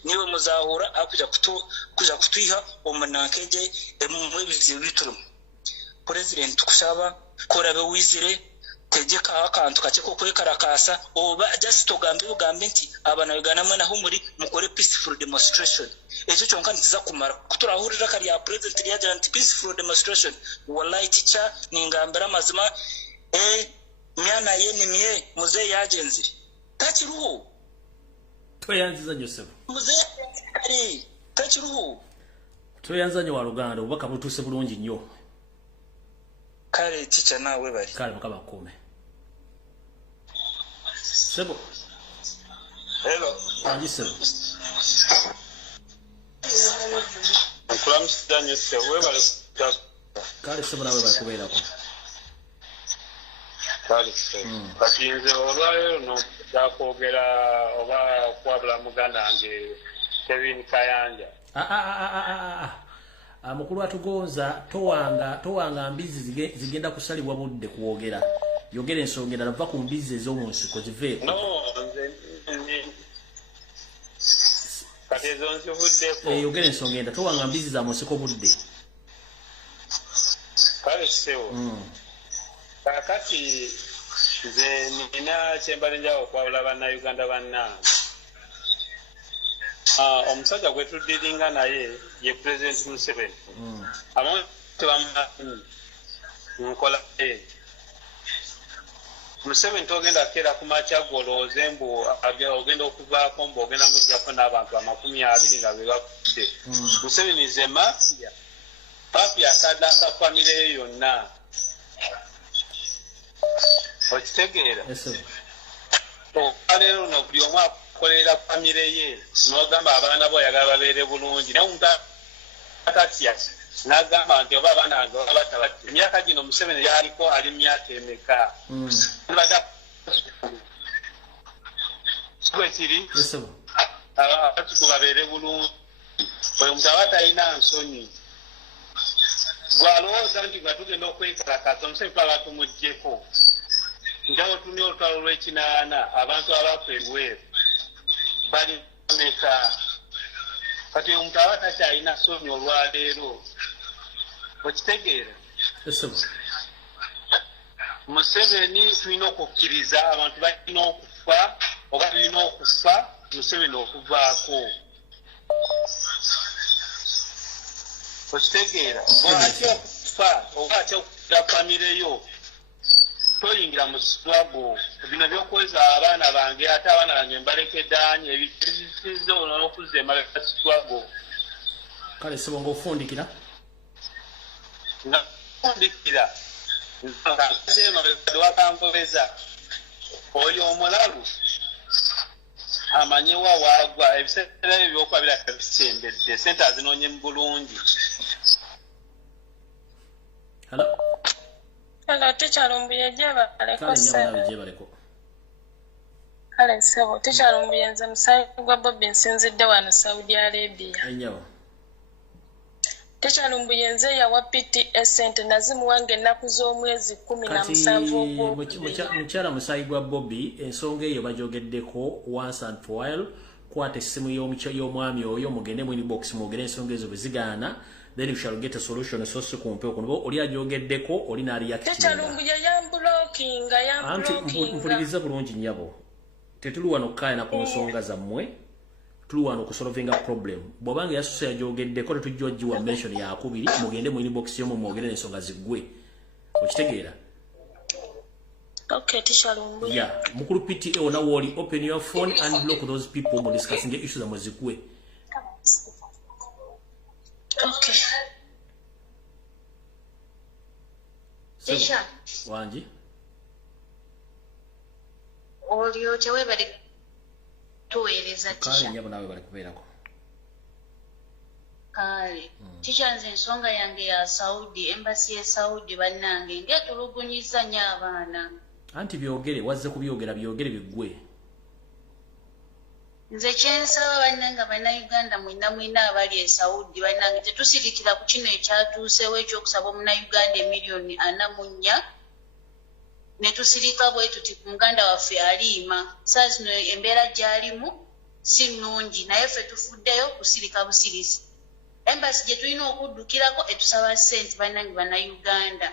niwe muzahura akuja kutuiha omunankeje emwe bizibu bituru president kusaba korabe wizire tegeka akantu kace ko kwekarakasa oba just togambe ugambe nti abana Uganda mwe naho muri mukore peaceful demonstration ejo cyonka ntiza kumara kuturahurira kari ya president ya anti peaceful demonstration wallahi teacher ningambira mazima myana yeni miye muze yagenzire takiruho toyanziza Joseph muze ari takiruho toyanzanye wa Uganda ubaka butuse bulungi nnyo kare teacher nawe bari kale mukaba kome sebo hello ajisebo kulamsitanye se webale kale sebo nawe bakubera ko kale se katinze olwayo no yakogera oba kwabula muganda nge Kevin Kyayagala mukulu atugonza towanga mbizi zigenda kusalibwa budde kuwogera yogera ensongera nava ku mbizi ez'omunsi ko ziveeko yogera ensongera towanga mbizi za musiko budde kale sewo kakati nze nina kyembale njawo kwabula bannayuganda bannange omusajja gwetudiringa naye ye president Museveni abamu tebamumanyi nkola Museveni togenda kera kumacha goloze mbu ogenda okuvaako mbu ogenda mujjako n'abantu 20 nga bebakutte Museveni ze mafia asadaka famire yonna okitegeera olero no buli omu akolera famire ye n'ogamba abaana bo oyagala babeere bulungi naye omuntu atatya n'agamba nti oba abaana bange oba batabati emyaka gino Museveni yaliko ali myaka emeka kwekiri abatuku babeere bulungi oyo omuntu aba talina nsonyi gwalowooza nti nga tugenda okwekalakasa Museveni twaba tumuggyeko njawo tuni olutalo lw'ekinaana abantu abafa eruweeru bali meka kati omuntu aba takyalina nsonyi olwaleero okitegeera Museveni tulina okukkiriza abantu balina okufa oba tulina okufa Museveni okuvaako okitegeera bw'atya okufa oba atya okukira famireyo toyingira mu struggle bino byokweza abaana bange ate abaana bange mbalekeddaanyi ebisize ono n'okuzza emabega struggle kale sebo ng'ofundikira nga fundikira wakankoleza oyo omulalu amanyiwa waagwa ebiseera ebyokuba biraka bisembedde sente azinoonye mu bulungi Hello, teacher Lumbuye jebaleko. Kale sebo tekyalumbuye nze musayi gwa Bobi nsinzidde wano Saudi Arabia. Enyawo. Tekyalumbuye nze yawa PTS sente nazimuwange ennaku z'omwezi 17 mukyala musayi gwa Bobi ensonga eyo bajogeddeko once and for all. Kwata essimu y'omwami oyo mugende mu inbox mugende ensonga ezo bezigaana. Then we shall get a solution so kumpe okuno oli ajogeddeko oli na react. Tekyalumbuye yamblocking. Mpuliriza bulungi nnyabo. Tetuli wano kaya na ku nsonga zammwe. Tuli wano ku solving a problem. Bwabanga yasusa yajogeddeko tetujjoji wa mention ya kubiri mugende mu inbox yo mwogere ensonga ziggwe. Okitegeera? Okay, tekyalumbuye. Yeah, mukulu PTA ona woli open your phone and block those people who discussing the issues amwe ziggwe. Okay. Tisha. Wanji. Olio chewe bali tueleza Tisha. Kale nyabo nawe bali kubeerako. Kale. Tisha nze ensonga yange ya Saudi, embassy ya Saudi bannange ngetulugunyiza nnyo abaana. Anti byogere wazze kubyogera byogere biggwe. Nze kyensaba bannanga Bannayuganda mwina abali e Saudi bannange tetusirikira ku kino ekyatuusewo ekyokusaba Omunnayuganda emiliyoni 44 ne tusirika bwe tuti ku muganda waffe aliima saa zino embeera gy'alimu si nnungi naye ffe tufuddeyo kusirika busirisi. Embassy gye tulina okuddukirako etusaba ssente bannange Bannayuganda.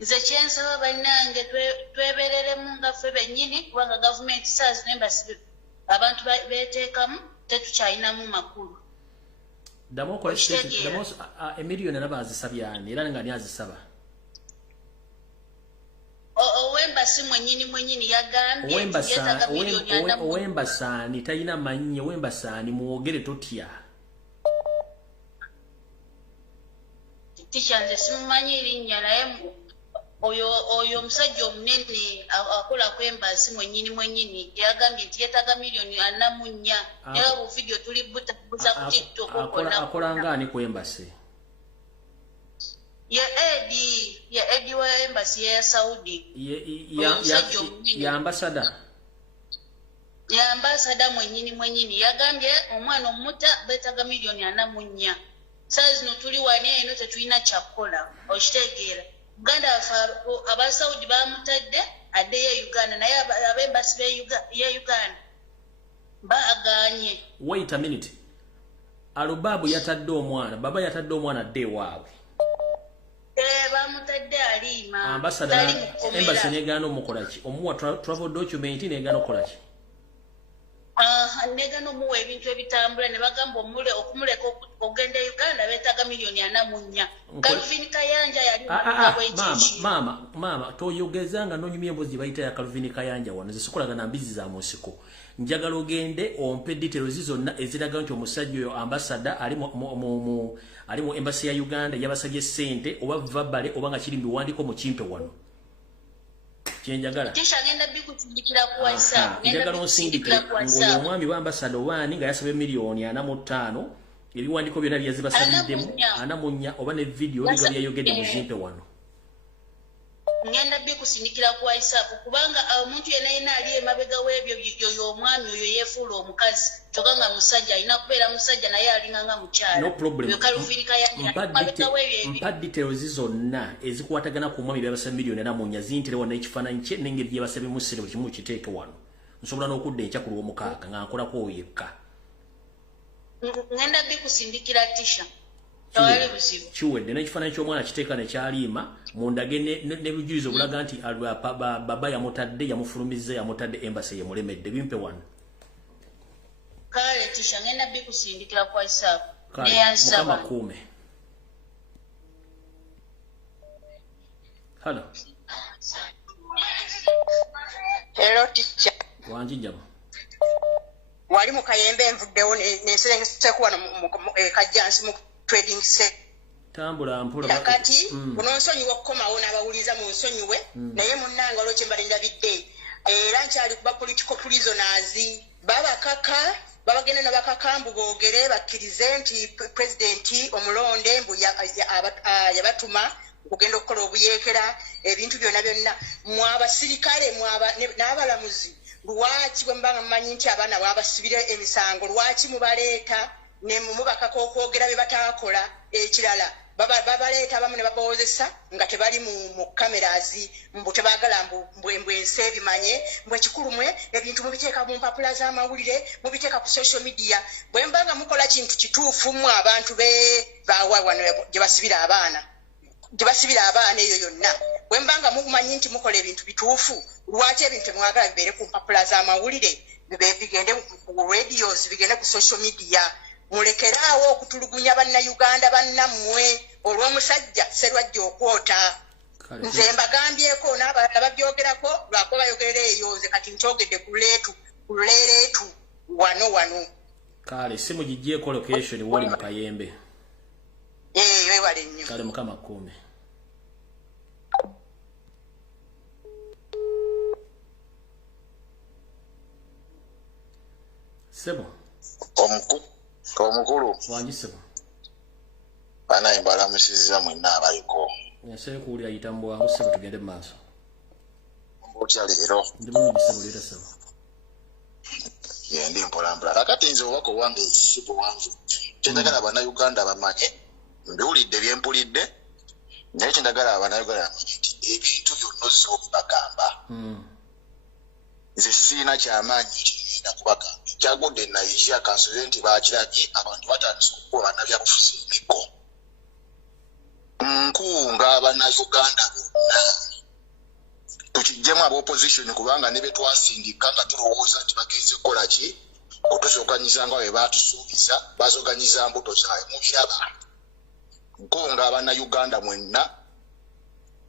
Nze kyensaba bannange twebereremu nga ffe bennyini kubanga gavumenti saa zino embassy abantu beteekamu tetukyalinamu makulu. Damo kwa state damo emiliyoni naba azisabyani era nga azisaba. Owembassy mwennyini yagambye yetaga miliyoni 4. Owembassy talina mannyo Owembassy muwogere totya. Tisha nze simumanyi linnya naye oyo omusajja omunene akola ku embassy mwennyini yagambye nti yetaga miliyoni 44 era bu video tuli buza ku TikTok akola ngani ku embassy. Ya Edi wa embassy ya Saudi. Ya ambassador. Ya ambassador mwennyini yagambye omwana omuta betaga miliyoni 44. Saa zino tuli wane eno tetulina kyakola okitegeera. Uganda aba Saudi bamutadde addeyo Uganda naye ab'embassy ya Uganda baaganye. Wait a minute. Alubabu yatadde omwana baba yatadde omwana adde waabwe. Bamutadde aliima. Ambassador embassy negana omukolaki omuwa travel document negana okolaki. Negana omuwa ebintu ebitambula ne bagamba okumuleka ogenda Uganda betaga miliyoni 44. Calvin Kayanja yali mama toyogezanga nonyumye embozi bayita ya Calvin Kayanja wano zisukulaga na mbizi za musiko. Njagala ogende ompe details zonna eziraga nti omusajja oyo ambassador ali mu embassy ya Uganda yabasabye ssente oba vabale oba nga kiri mbiwandiko mu kimpe wano. Kyenjagala. Tisha ngenda bikutindikira ku WhatsApp. Njagala onsindikira ngoyo omwami wa ambassador wani nga yasabye miliyoni 45 ebiwandiko byonna byazibasaliddemu 44 oba ne video biga byayogedde mu kimpe wano. Ngenda bikusindikira ku WhatsApp kubanga omuntu yena ali emabega webyo yoyo omwami oyo yefuula omukazi tokanga musajja alina kubeera musajja naye alinganga mukyala. No problem. Mpa details zonna ezikwatagana ku mwami byabasa miliyoni 44 zintire wana ekifaananyi kye n'engeri gye basabye mu ssere buli kimu kiteeke wano. Nsobola n'okudda enkya ku lw'omukaaga nga nkolako yekka. Ngenda bikusindikira Tisha. Chiwedde n'ekifaananyi ky'omwana kiteeka ne kyaliima mundage ne bujulizo bulaga nti baba yamutadde yamufulumizza yamutadde embassy yemulemedde bimpe wano. Kale Tisha ngenda bikusindikira ku WhatsApp. Mukama kuume. Hello. Hello Tisha. Wanji jama. Wali mu Kayembe nvuddewo n'enserengese kuwano mu Kajjansi mu trading set. Tambula mpola kati unonsonyiwa okukomawo n'abawuliza mu nsonyiwe naye munnanga olwekyo mbalindabidde era nkyali kuba political prisoners babagenda nabakakambu boogere bakkirize nti president omulonde mbu yabatuma okugenda okukola obuyeekera ebintu byonna mwabasirikale n'abalamuzi lwaki bwe mbanga mmanyi nti abaana babasibira emisango lwaki mubaleeta ne mubakako okwogera bye bataakola ekirala babaleeta abamu ne babawozesa nga tebali mu cameras mbu tebaagala mbwensi ebimanye mbwe kikulu mwe ebintu mubiteeka mu mpapula z'amawulire mubiteeka ku social media bwe mbanga mukola kintu kituufu mu abantu bawa wano gye basibira abaana eyo yonna bwe mbanga mumanyi nti mukola ebintu bituufu lwaki ebintu temwagala bibeere ku mpapula z'amawulire bigende ku radios bigende ku social media mulekeraawo okutulugunya bannayuganda bannammwe olw'omusajja serwajja okwota nze mbagambyeko n'abalala babyogerako lwako bayogerera eyo nze kati nkyogedde ku leereetu wano kale simu gigyeko location wali mu Kayembe wewale nnyo kale mukama kuume sebo omukulu wanjisebo banaye mbalamusizza mwenna abaliko nyasaye kuwulira yitambo wangu sebo tugende mu maaso otya leero ndi bulungi sebo leeta sebo ndi mpolampola kakati nze obubaka owange si buwanvu kyendagala abannayuganda bamanye mbiwulidde byempulidde naye kyendagala abannayuganda bamanye nti ebintu byonna ozza okubagamba nze siina kyamaanyi kigenda kubagamba kyagudde Nigeria kansule nti bakirabye abantu batandise okukuba bannabyabufuzi emiggo nkunga abannayuganda bonna tukijjemu ab'opposition kubanga ne betwasindika nga tulowooza nti bagenze kukola ki otuzooganyiza nga bwe baatusuubiza bazooganyiza mbuto zaabwe mubiraba nkunga abannayuganda mwenna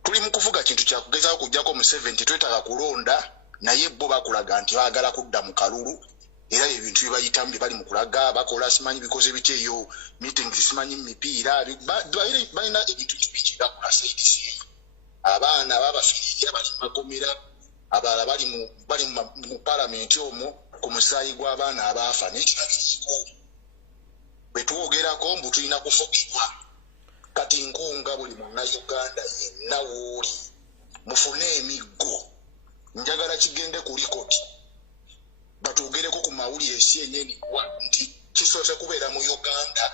tuli mu kuvuga kintu kyakugezaako kujjako mu 70 twetaaga kulonda naye bo bakulaga nti baagala kudda mu kalulu era ebintu bye bayitamu bye bali mu kulaga bakola simanyi bikoze biti eyo meeting simanyi mipiira balina ebintu bingi bakola saidisi abaana babafirira bali mu makomera abalala bali mu palamenti omwo ku musaayi gw'abaana abaafa n'ekirabiriko bwe twogerako mbu tulina kufugibwa kati nkunga buli munnayuganda yenna wooli mufune emiggo njagala kigende ku likoti batugereko ku mawulire CNN nti kisoose kubeera mu Uganda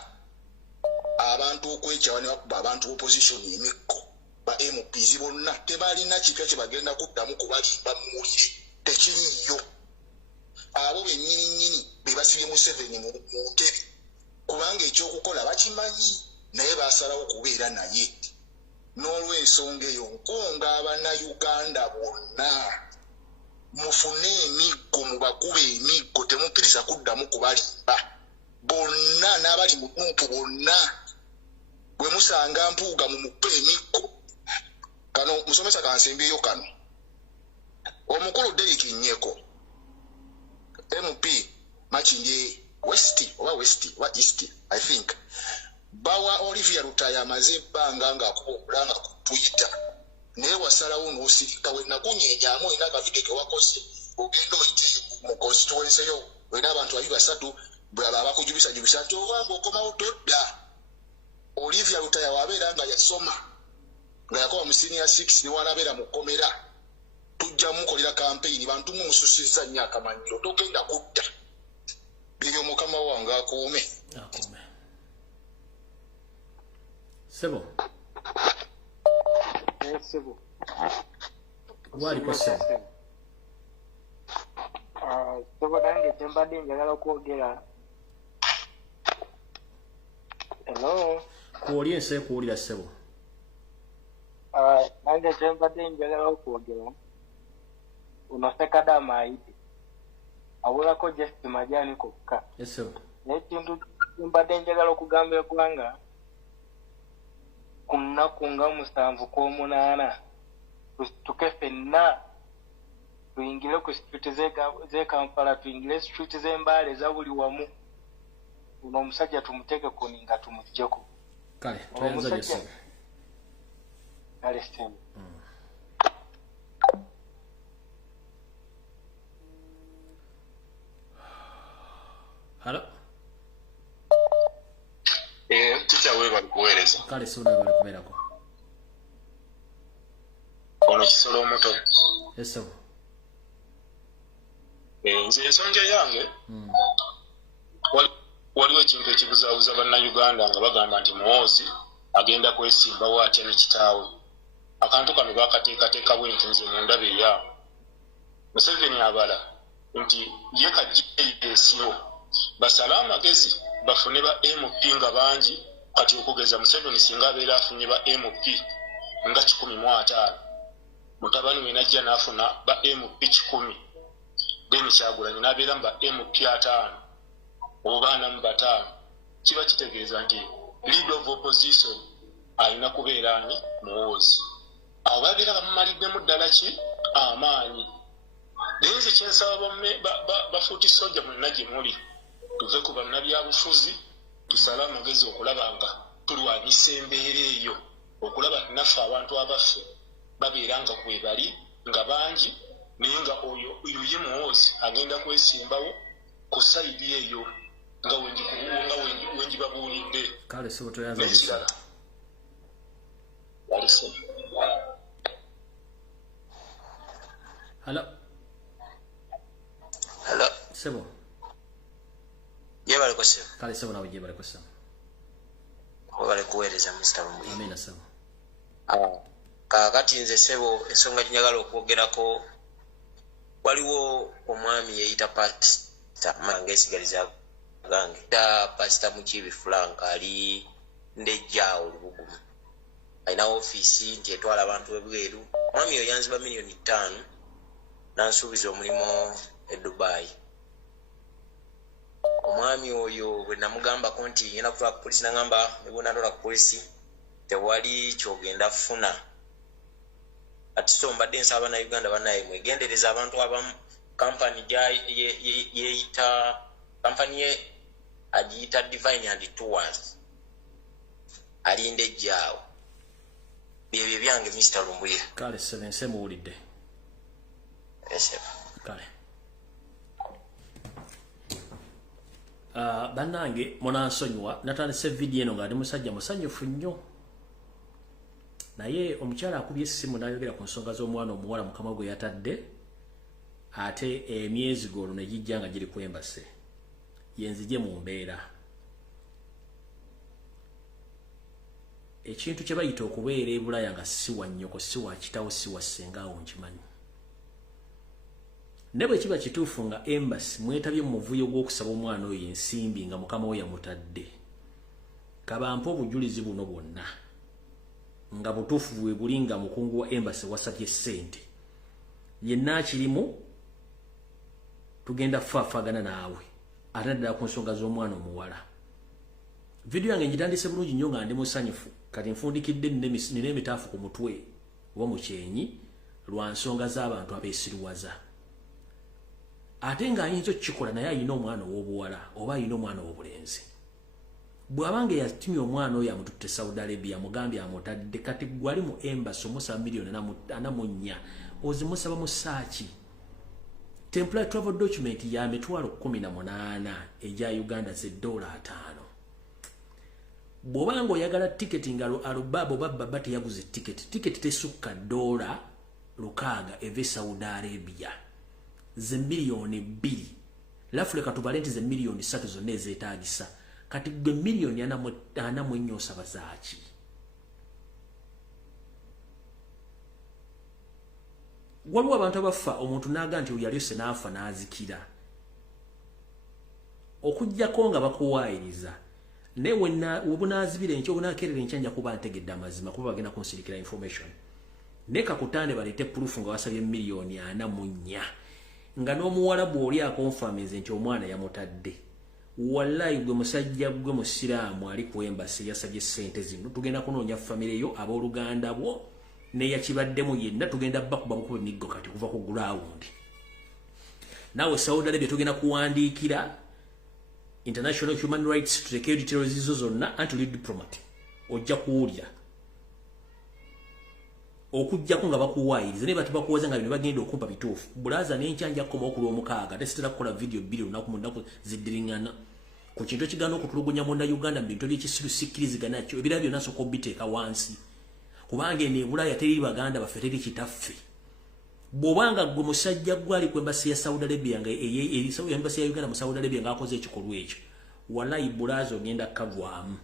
abantu okwekyawa ne bakuba abantu opposition emikko ba MPs bonna tebalina kipya kye bagenda kuddamu kubalimba muwulire tekiriyo abo bennyini be basibye mu 7 mu ntebe kubanga ekyokukola bakimanyi naye basalawo kubeera naye n'olw'ensonga eyo nkunga abannayuganda bonna mufune emiggo mubakube emiggo temukkiriza kuddamu kubalimba bonna n'abali mu ntuupu bonna bwe musanga mpuuga mu muppe emiggo kano musomesa kansimbiyo kano omukulu Derek Nyeko MP Machinje West wa East I think bawa Olivia Rutaya amaze ebbanga ng'akuba okulanga ku Twitter naye wasalawo n'osirika we nakunyenyaamu olina akavide ke wakoze ogenda oyite mu constituency yo olina abantu 2-3 bwaba abakujubisa nti obanga okomawo todda Olivia Rutaya wabeera nga yasoma nga yakoba mu senior 6 ne wanabeera mu komera tujja mukolera campaign bantu mumususizza nnyo akamanyiro togenda kudda bibyo mukama wange akuume sebo sebo wali kwa sebo sebo nange kyembadde njagala okwogera hello kuwulyense kuwulira sebo nange kyembadde njagala okwogera uno Kadimaiide awulako just majani kokka naye ekintu kyembadde njagala okugamba eggwanga ku nnaku nga 7 kw'omunaana tuke ffenna tuyingire ku street z'e Kampala tuyingire street z'Embaale eza buli wamu uno omusajja tumuteeke kuni nga tumuggyeko kale twayanza gyese kale semu Hello? Teacher we bali kuweereza. Kale sona bali kubeerako. Ono kisolo omuto. Eso. nze ensonga yange waliwo ekintu ekibuzaabuza bannayuganda nga bagamba nti muhoozi agenda kwesimbawo atya ne kitaawe. Akantu kano bakateekateeka bwenti nze mu ndaba eyaabo. Museveni abala nti ye kajjeeyesiyo basale amagezi bafune ba MP nga bangi. Kati okugeza Museveni singa abeera afunye ba MP nga 15 mutabani we najja n'afuna ba MP 10 then Kyagulanyi n'abeera ba MP 5 obaana mu 5 kiba kitegeeza nti leader of opposition alina kubeera ani muhoozi. Awo babeera bamumaliddemu ddala ki amaanyi. Naye nze kyensaba bafuuti soja mwenna gye muli tuve ku bannabyabufuzi tusale amagezi okulaba nga tulwanyisa embeera eyo, okulaba naffe abantu abaffe babeera nga kwe bali nga bangi naye nga oyo ye muhoozi agenda kwesimbawo ku sayidi eyo nga wengibabuulidde. Kale so toyaza Hello. Sebo. Yebale ko sebo. Kale sebo nawe yebale ko sebo. Obale kuweereza Mr. Lumbuye. Amina sebo. Kakati nze sebo ensonga njagala okwogerako waliwo omwami yeyita pasita mange esigaliza gange ta pasita Mukibi Frank ali ndejjaawo Lubugumu alina ofiisi nti etwala abantu ebweru. Omwami oyo yanziba $5 million n'ansuubiza omulimu e Dubai. Omwami oyo bwe namugambako nti ngenda kutwala ku polisi n'agamba nebwe natwala ku polisi tewali kyogenda kufuna. Ati so mbadde nsaba Bannayuganda bannaye mwegendereza abantu abamu kampani yeeyita kampani ye agiyita Divine and Tours alinde ejjaawo. Byebyo byange Mr. Lumbuye. Kale sevense muwulidde. Kale. Bannange munansonyiwa natandise video eno nga ndi musajja musanyufu nnyo. Naye omukyala akubye essimu n'ayogera ku nsonga z'omwana omuwala mukama gwe yatadde ate emyezi golo ne gijja nga giri kwembase yenzije mu mbeera. Ekintu kye bayita okubeera e Bulaya nga si wa nnyoko si wa kitawo si wa ssengaawo nkimanyi. Ne bwe kiba kituufu nga embassy mwetabye mu muvuyo gw'okusaba omwana oyo ensimbi nga mukama we yamutadde, kabampa obujulizi buno bwonna nga butuufu bwe buli nga mukungu wa embassy wasabye ssente yenna akirimu tugenda faafagana naawe ate ddala ku nsonga z'omwana omuwala. Video yange ngitandise bulungi nnyo nga ndi musanyufu kati nfundikidde nina emitaafu ku mutwe oba mu kyenyi lwa nsonga z'abantu abeesiruwaza. Ate nga ayinza okukikola naye ayina omwana ow'obuwala oba ayina omwana ow'obulenzi. Bw'abange yatumye omwana oyo amututte Saudi Arabia mugambye amutadde kati gwali mu embassy omusaba $4.4 ozimusaba mu saaki. Temporary travel document ya $18 eja Uganda $5. Bw'obanga oyagala tiketi nga alubaba oba baba teyaguze tiketi tesukka $6 eve Saudi Arabia ze miliyoni 2 lafu leka tubale nti ze miliyoni 3 zonna ezeetaagisa kati gwe miliyoni 4 osaba zaaki. Waliwo abantu abafa omuntu n'aga nti oyo alyose n'afa n'azikira okujjako nga bakuwaayiriza naye webunaazibira enkya obunaakerera enkya nja kuba ntegedde amazima kuba bagenda kunsirikira information ne kakutande baleete proof nga wasabye miliyoni 4 nga n'omuwala bw'oli akonfirmize nti omwana yamutadde. Wallahi gwe musajja gwe musiraamu ali ku embassy yasabye ssente zino tugenda kunoonya famire yo abooluganda bwo ne yakibaddemu yenna tugenda bakuba bukuba emiggo kati kuva ku ground. Naawe Saudi Arabia tugenda kuwandiikira International Human Rights tutekeyo details zizo zonna anti oli diplomat ojja kuwulira okujjako nga bakuwaayiriza ne batubakuwaza nga bino bagenda okumpa bituufu. Bulaza n'enkyanja koma okuli omukaaga tesitera kukola video 2 lunaku mu nnaku ziddiringana ku kintu ekigaana okutulugunya mu Uganda mu bintu by'ekisiru sikkirizigana kyo ebirala byonna sooka obiteeka wansi kubanga eno e Bulaya teri baganda baffe teri kitaffe bwobanga gwe musajja gwali ku embassy ya Saudi Arabia nga embassy ya Uganda mu Saudi Arabia nga akoze ekikolwa ekyo wallahi bulazo ngenda kavaamu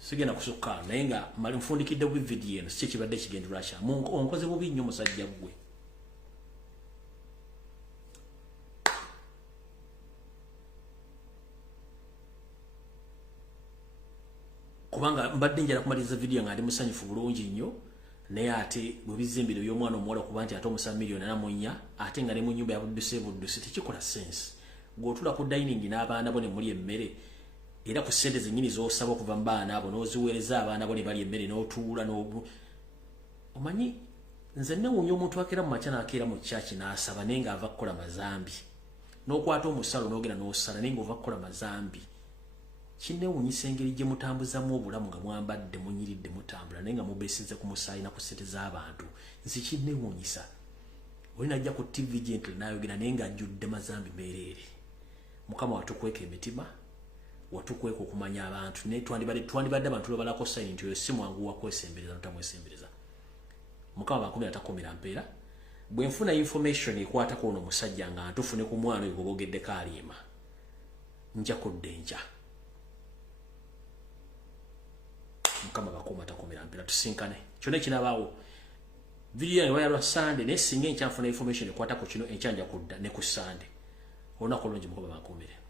sigenda kusukka naye nga mali mfundikidde bu video eno si kibadde kigendera kya onkoze bubi nnyo musajja gwe kubanga mbadde njala kumaliza video nga ndi musanyufu bulungi nnyo naye ate bwe bizimbiro y'omwana omuwala okuba nti ate omusa miliyoni namunya ate nga ne mu nyumba ya buddusi tekikola sense ng'otula ku dining n'abaana bo ne muli emmere era ku ssente zennyini z'osaba okuva mu baana abo n'oziweereza abaana bo ne bali emmere n'otuula omanyi nze newuunya omuntu akeera mu makya n'akeera mu kyaki n'asaba naye ng'ava kukola mazambi n'okwata omusalo n'ogenda n'osala naye ng'ova kukola mazambi kinewuunyisa engeri gye mutambuzamu obulamu nga mwambadde munyiridde mutambula naye nga mubeesize ku musaayi na ku ssente z'abantu nsi kinewuunyisa oli najja ku TV gentle n'ayogera naye ng'ajjudde mazambi meereere mukama watukweka emitima watukweka okumanya abantu naye twandibadde abantu lwebalako sayini nti oyo si mwangu wakwesembereza notamwesembereza mukama bankumi atakomera mpeera bwe nfuna information ekwatako ono omusajja nga ntufune ku mwana oyo gwobogeddeko aliima nja kudde nja mukama bakoma takomera mpeera tusinkane kyonna ekinabaawo video yange wayalwa Sunday naye singa enkyanfuna information ekwatako kino enkyanja kudda ne ku Sunday olunaku olungi mukama bankomere